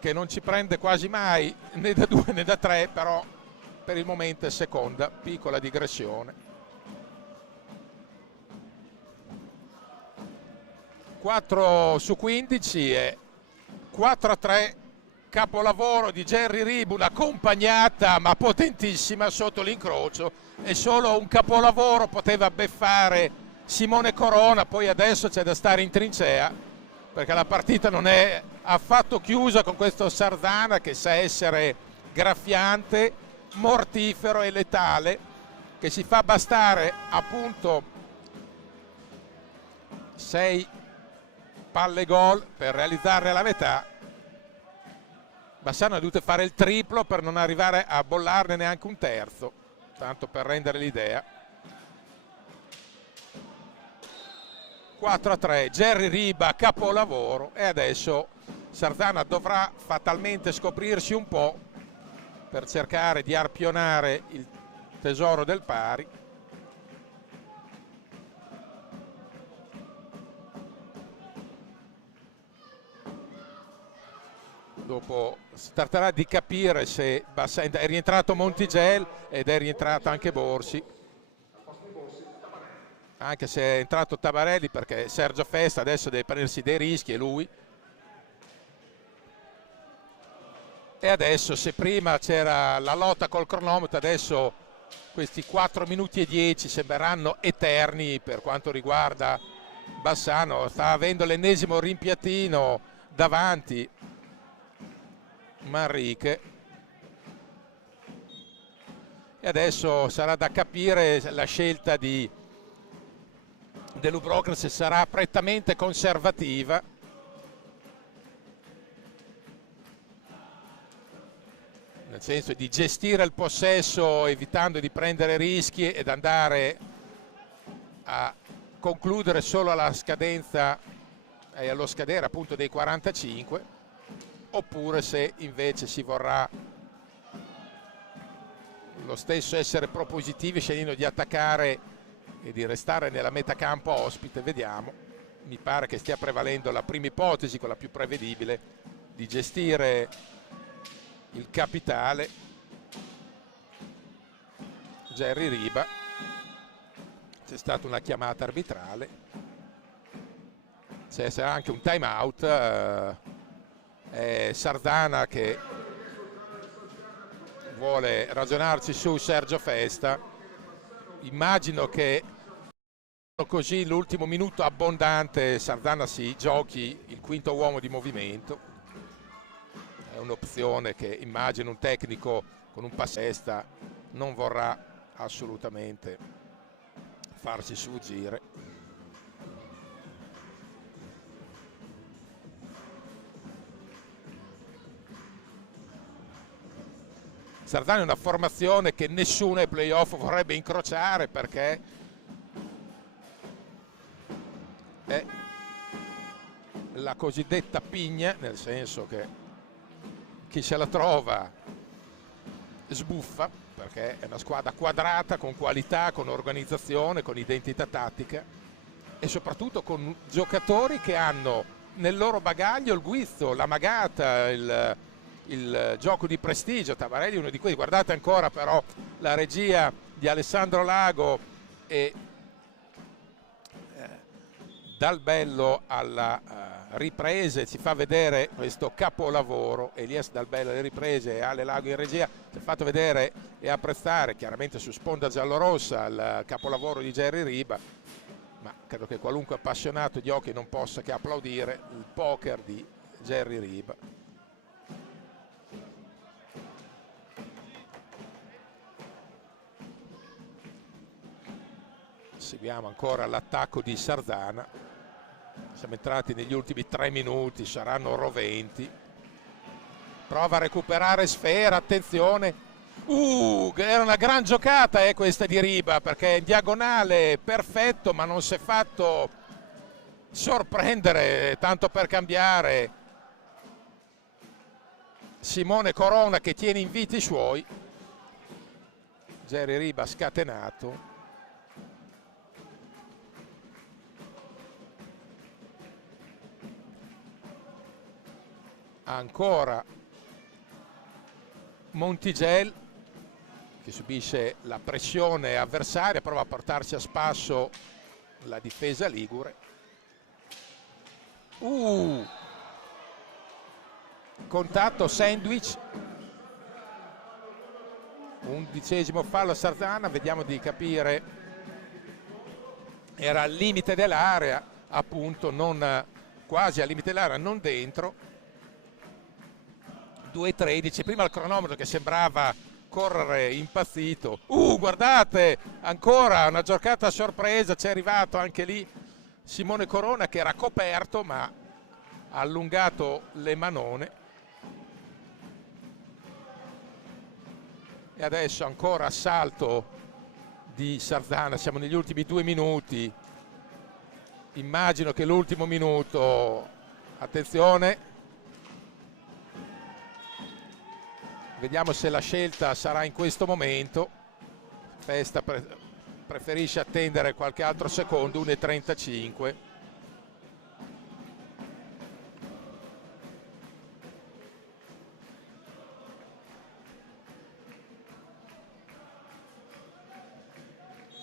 che non ci prende quasi mai né da 2 né da 3, però per il momento è seconda, piccola digressione. 4 su 15 e 4-3, capolavoro di Jerry Riba, un'accompagnata ma potentissima sotto l'incrocio, e solo un capolavoro poteva beffare Simone Corona. Poi adesso c'è da stare in trincea perché la partita non è affatto chiusa con questo Sardana che sa essere graffiante, mortifero e letale, che si fa bastare appunto 6 palle gol per realizzarne la metà. Bassano ha dovuto fare il triplo per non arrivare a bollarne neanche un terzo, tanto per rendere l'idea. 4-3, Jerry Riba capolavoro, e adesso Sardana dovrà fatalmente scoprirsi un po' per cercare di arpionare il tesoro del pari. Dopo si tratterà di capire se è rientrato Montigel ed è rientrato anche Borsi, anche se è entrato Tabarelli, perché Sergio Festa adesso deve prendersi dei rischi, e lui. E adesso, se prima c'era la lotta col cronometro, adesso questi 4 minuti e 10 sembreranno eterni per quanto riguarda Bassano. Sta avendo l'ennesimo rimpiattino davanti Manrique, e adesso sarà da capire la scelta di Dell'Ubroker, se sarà prettamente conservativa, nel senso di gestire il possesso evitando di prendere rischi ed andare a concludere solo alla scadenza e allo scadere appunto dei 45, oppure se invece si vorrà lo stesso essere propositivi, scegliendo di attaccare e di restare nella metacampo ospite. Vediamo, mi pare che stia prevalendo la prima ipotesi, quella più prevedibile, di gestire il capitale Jerry Riba. C'è stata una chiamata arbitrale, c'è anche un time out, è Sardana che vuole ragionarci su Sergio Festa. Immagino che così l'ultimo minuto abbondante Sardana si giochi il quinto uomo di movimento. È un'opzione che immagino un tecnico con un passesta non vorrà assolutamente farsi sfuggire. Sardana è una formazione che nessuno ai playoff vorrebbe incrociare, perché è la cosiddetta pigna, nel senso che chi se la trova sbuffa, perché è una squadra quadrata, con qualità, con organizzazione, con identità tattica e soprattutto con giocatori che hanno nel loro bagaglio il guizzo, la magata, il gioco di prestigio. Tabarelli è uno di questi. Guardate ancora però la regia di Alessandro Lago, e dal bello alla riprese ci fa vedere questo capolavoro. Elias Dal Bello alle riprese e Ale Lago in regia ci ha fatto vedere e apprezzare, chiaramente su sponda giallorossa, il capolavoro di Jerry Riba, ma credo che qualunque appassionato di hockey non possa che applaudire il poker di Jerry Riba. Seguiamo ancora l'attacco di Sardana. Siamo entrati negli ultimi 3 minuti, saranno roventi. Prova a recuperare Sfera, attenzione. Era una gran giocata questa di Riba, perché in diagonale perfetto, ma non si è fatto sorprendere, tanto per cambiare. Simone Corona che tiene in vita i suoi. Jerry Riba scatenato. Ancora Montigel che subisce la pressione avversaria, prova a portarsi a spasso la difesa ligure. Contatto sandwich. 11° fallo a Sardana, vediamo di capire. Era al limite dell'area, appunto, non quasi al limite dell'area, non dentro. 2:13, prima il cronometro che sembrava correre impazzito. Guardate, ancora una giocata a sorpresa, c'è arrivato anche lì Simone Corona che era coperto ma ha allungato le manone. E adesso ancora assalto di Sardana, siamo negli ultimi 2 minuti. Immagino che l'ultimo minuto, attenzione. Vediamo se la scelta sarà in questo momento. Festa preferisce attendere qualche altro secondo, 1:35.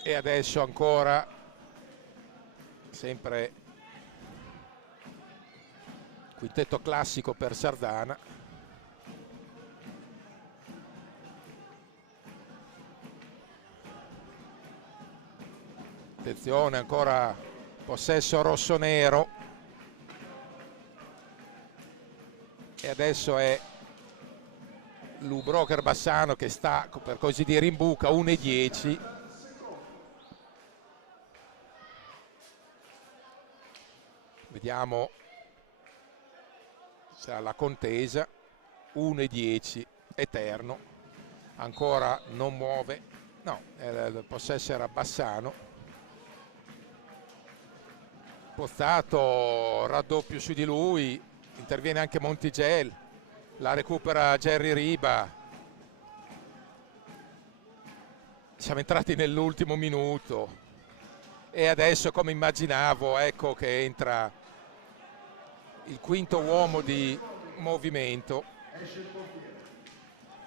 E adesso ancora, sempre quintetto classico per Sardana. Attenzione, ancora possesso rosso-nero. E adesso è Lubrocher Bassano che sta, per così dire, in buca, 1:10. Vediamo se ha la contesa. 1:10, eterno. Ancora non muove. No, il possesso era Bassano. Pozzato, raddoppio su di lui, interviene anche Montigel, la recupera Jerry Riba. Siamo entrati nell'ultimo minuto e adesso, come immaginavo, ecco che entra il quinto uomo di movimento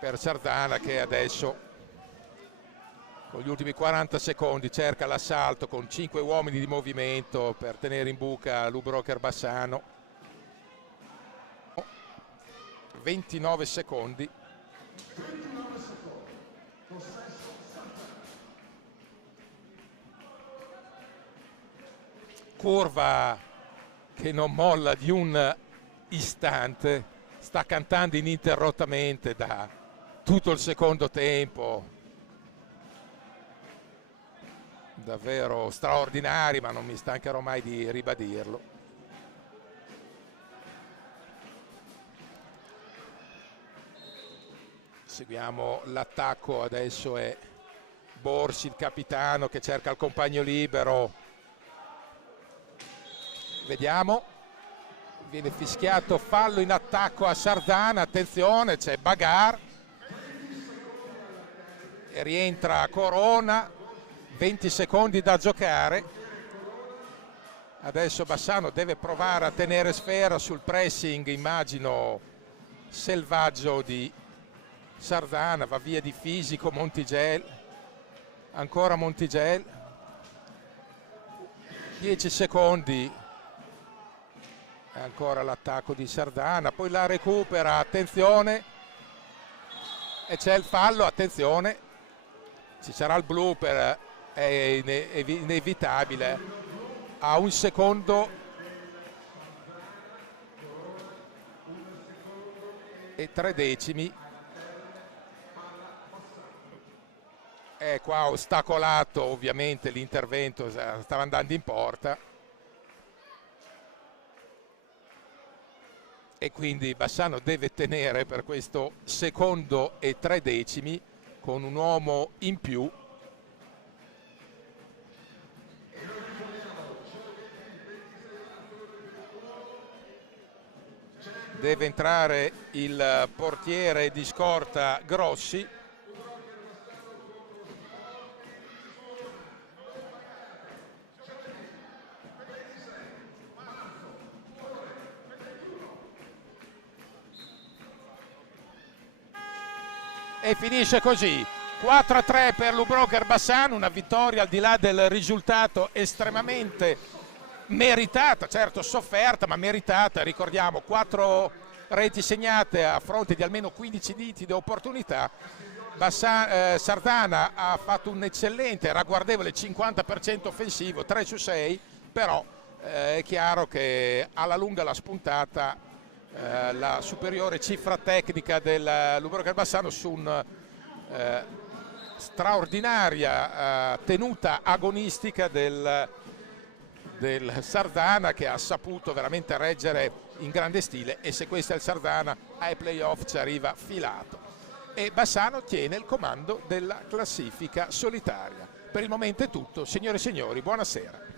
per Sardana, che adesso con gli ultimi 40 secondi cerca l'assalto con 5 uomini di movimento per tenere in buca Lubrocher Bassano. 29 secondi. Curva che non molla di un istante, sta cantando ininterrottamente da tutto il secondo tempo. Davvero straordinari, ma non mi stancherò mai di ribadirlo. Seguiamo l'attacco, adesso è Borsi il capitano che cerca il compagno libero. Vediamo, viene fischiato fallo in attacco a Sardana, attenzione, c'è Bagar e rientra Corona. 20 secondi da giocare. Adesso Bassano deve provare a tenere sfera sul pressing, immagino, selvaggio di Sardana. Va via di fisico Montigel. Ancora Montigel. 10 secondi. Ancora l'attacco di Sardana. Poi la recupera, attenzione. E c'è il fallo, attenzione. Ci sarà il blooper. È inevitabile. A 1 secondo e 3 decimi. È qua ostacolato ovviamente l'intervento, stava andando in porta. E quindi Bassano deve tenere per questo secondo e 3 decimi con un uomo in più. deve entrare il portiere di scorta Grossi. E finisce così, 4-3 per Lubrocher Bassano, una vittoria al di là del risultato estremamente meritata, certo sofferta ma meritata. Ricordiamo 4 reti segnate a fronte di almeno 15 nitide opportunità. Sardana ha fatto un eccellente, ragguardevole 50% offensivo, 3 su 6, però è chiaro che alla lunga l'ha spuntata la superiore cifra tecnica del Lubrocher Bassano su un straordinaria tenuta agonistica del Sardana, che ha saputo veramente reggere in grande stile, e se questo è il Sardana ai playoff ci arriva filato. E Bassano tiene il comando della classifica solitaria. Per il momento è tutto, signore e signori, buonasera.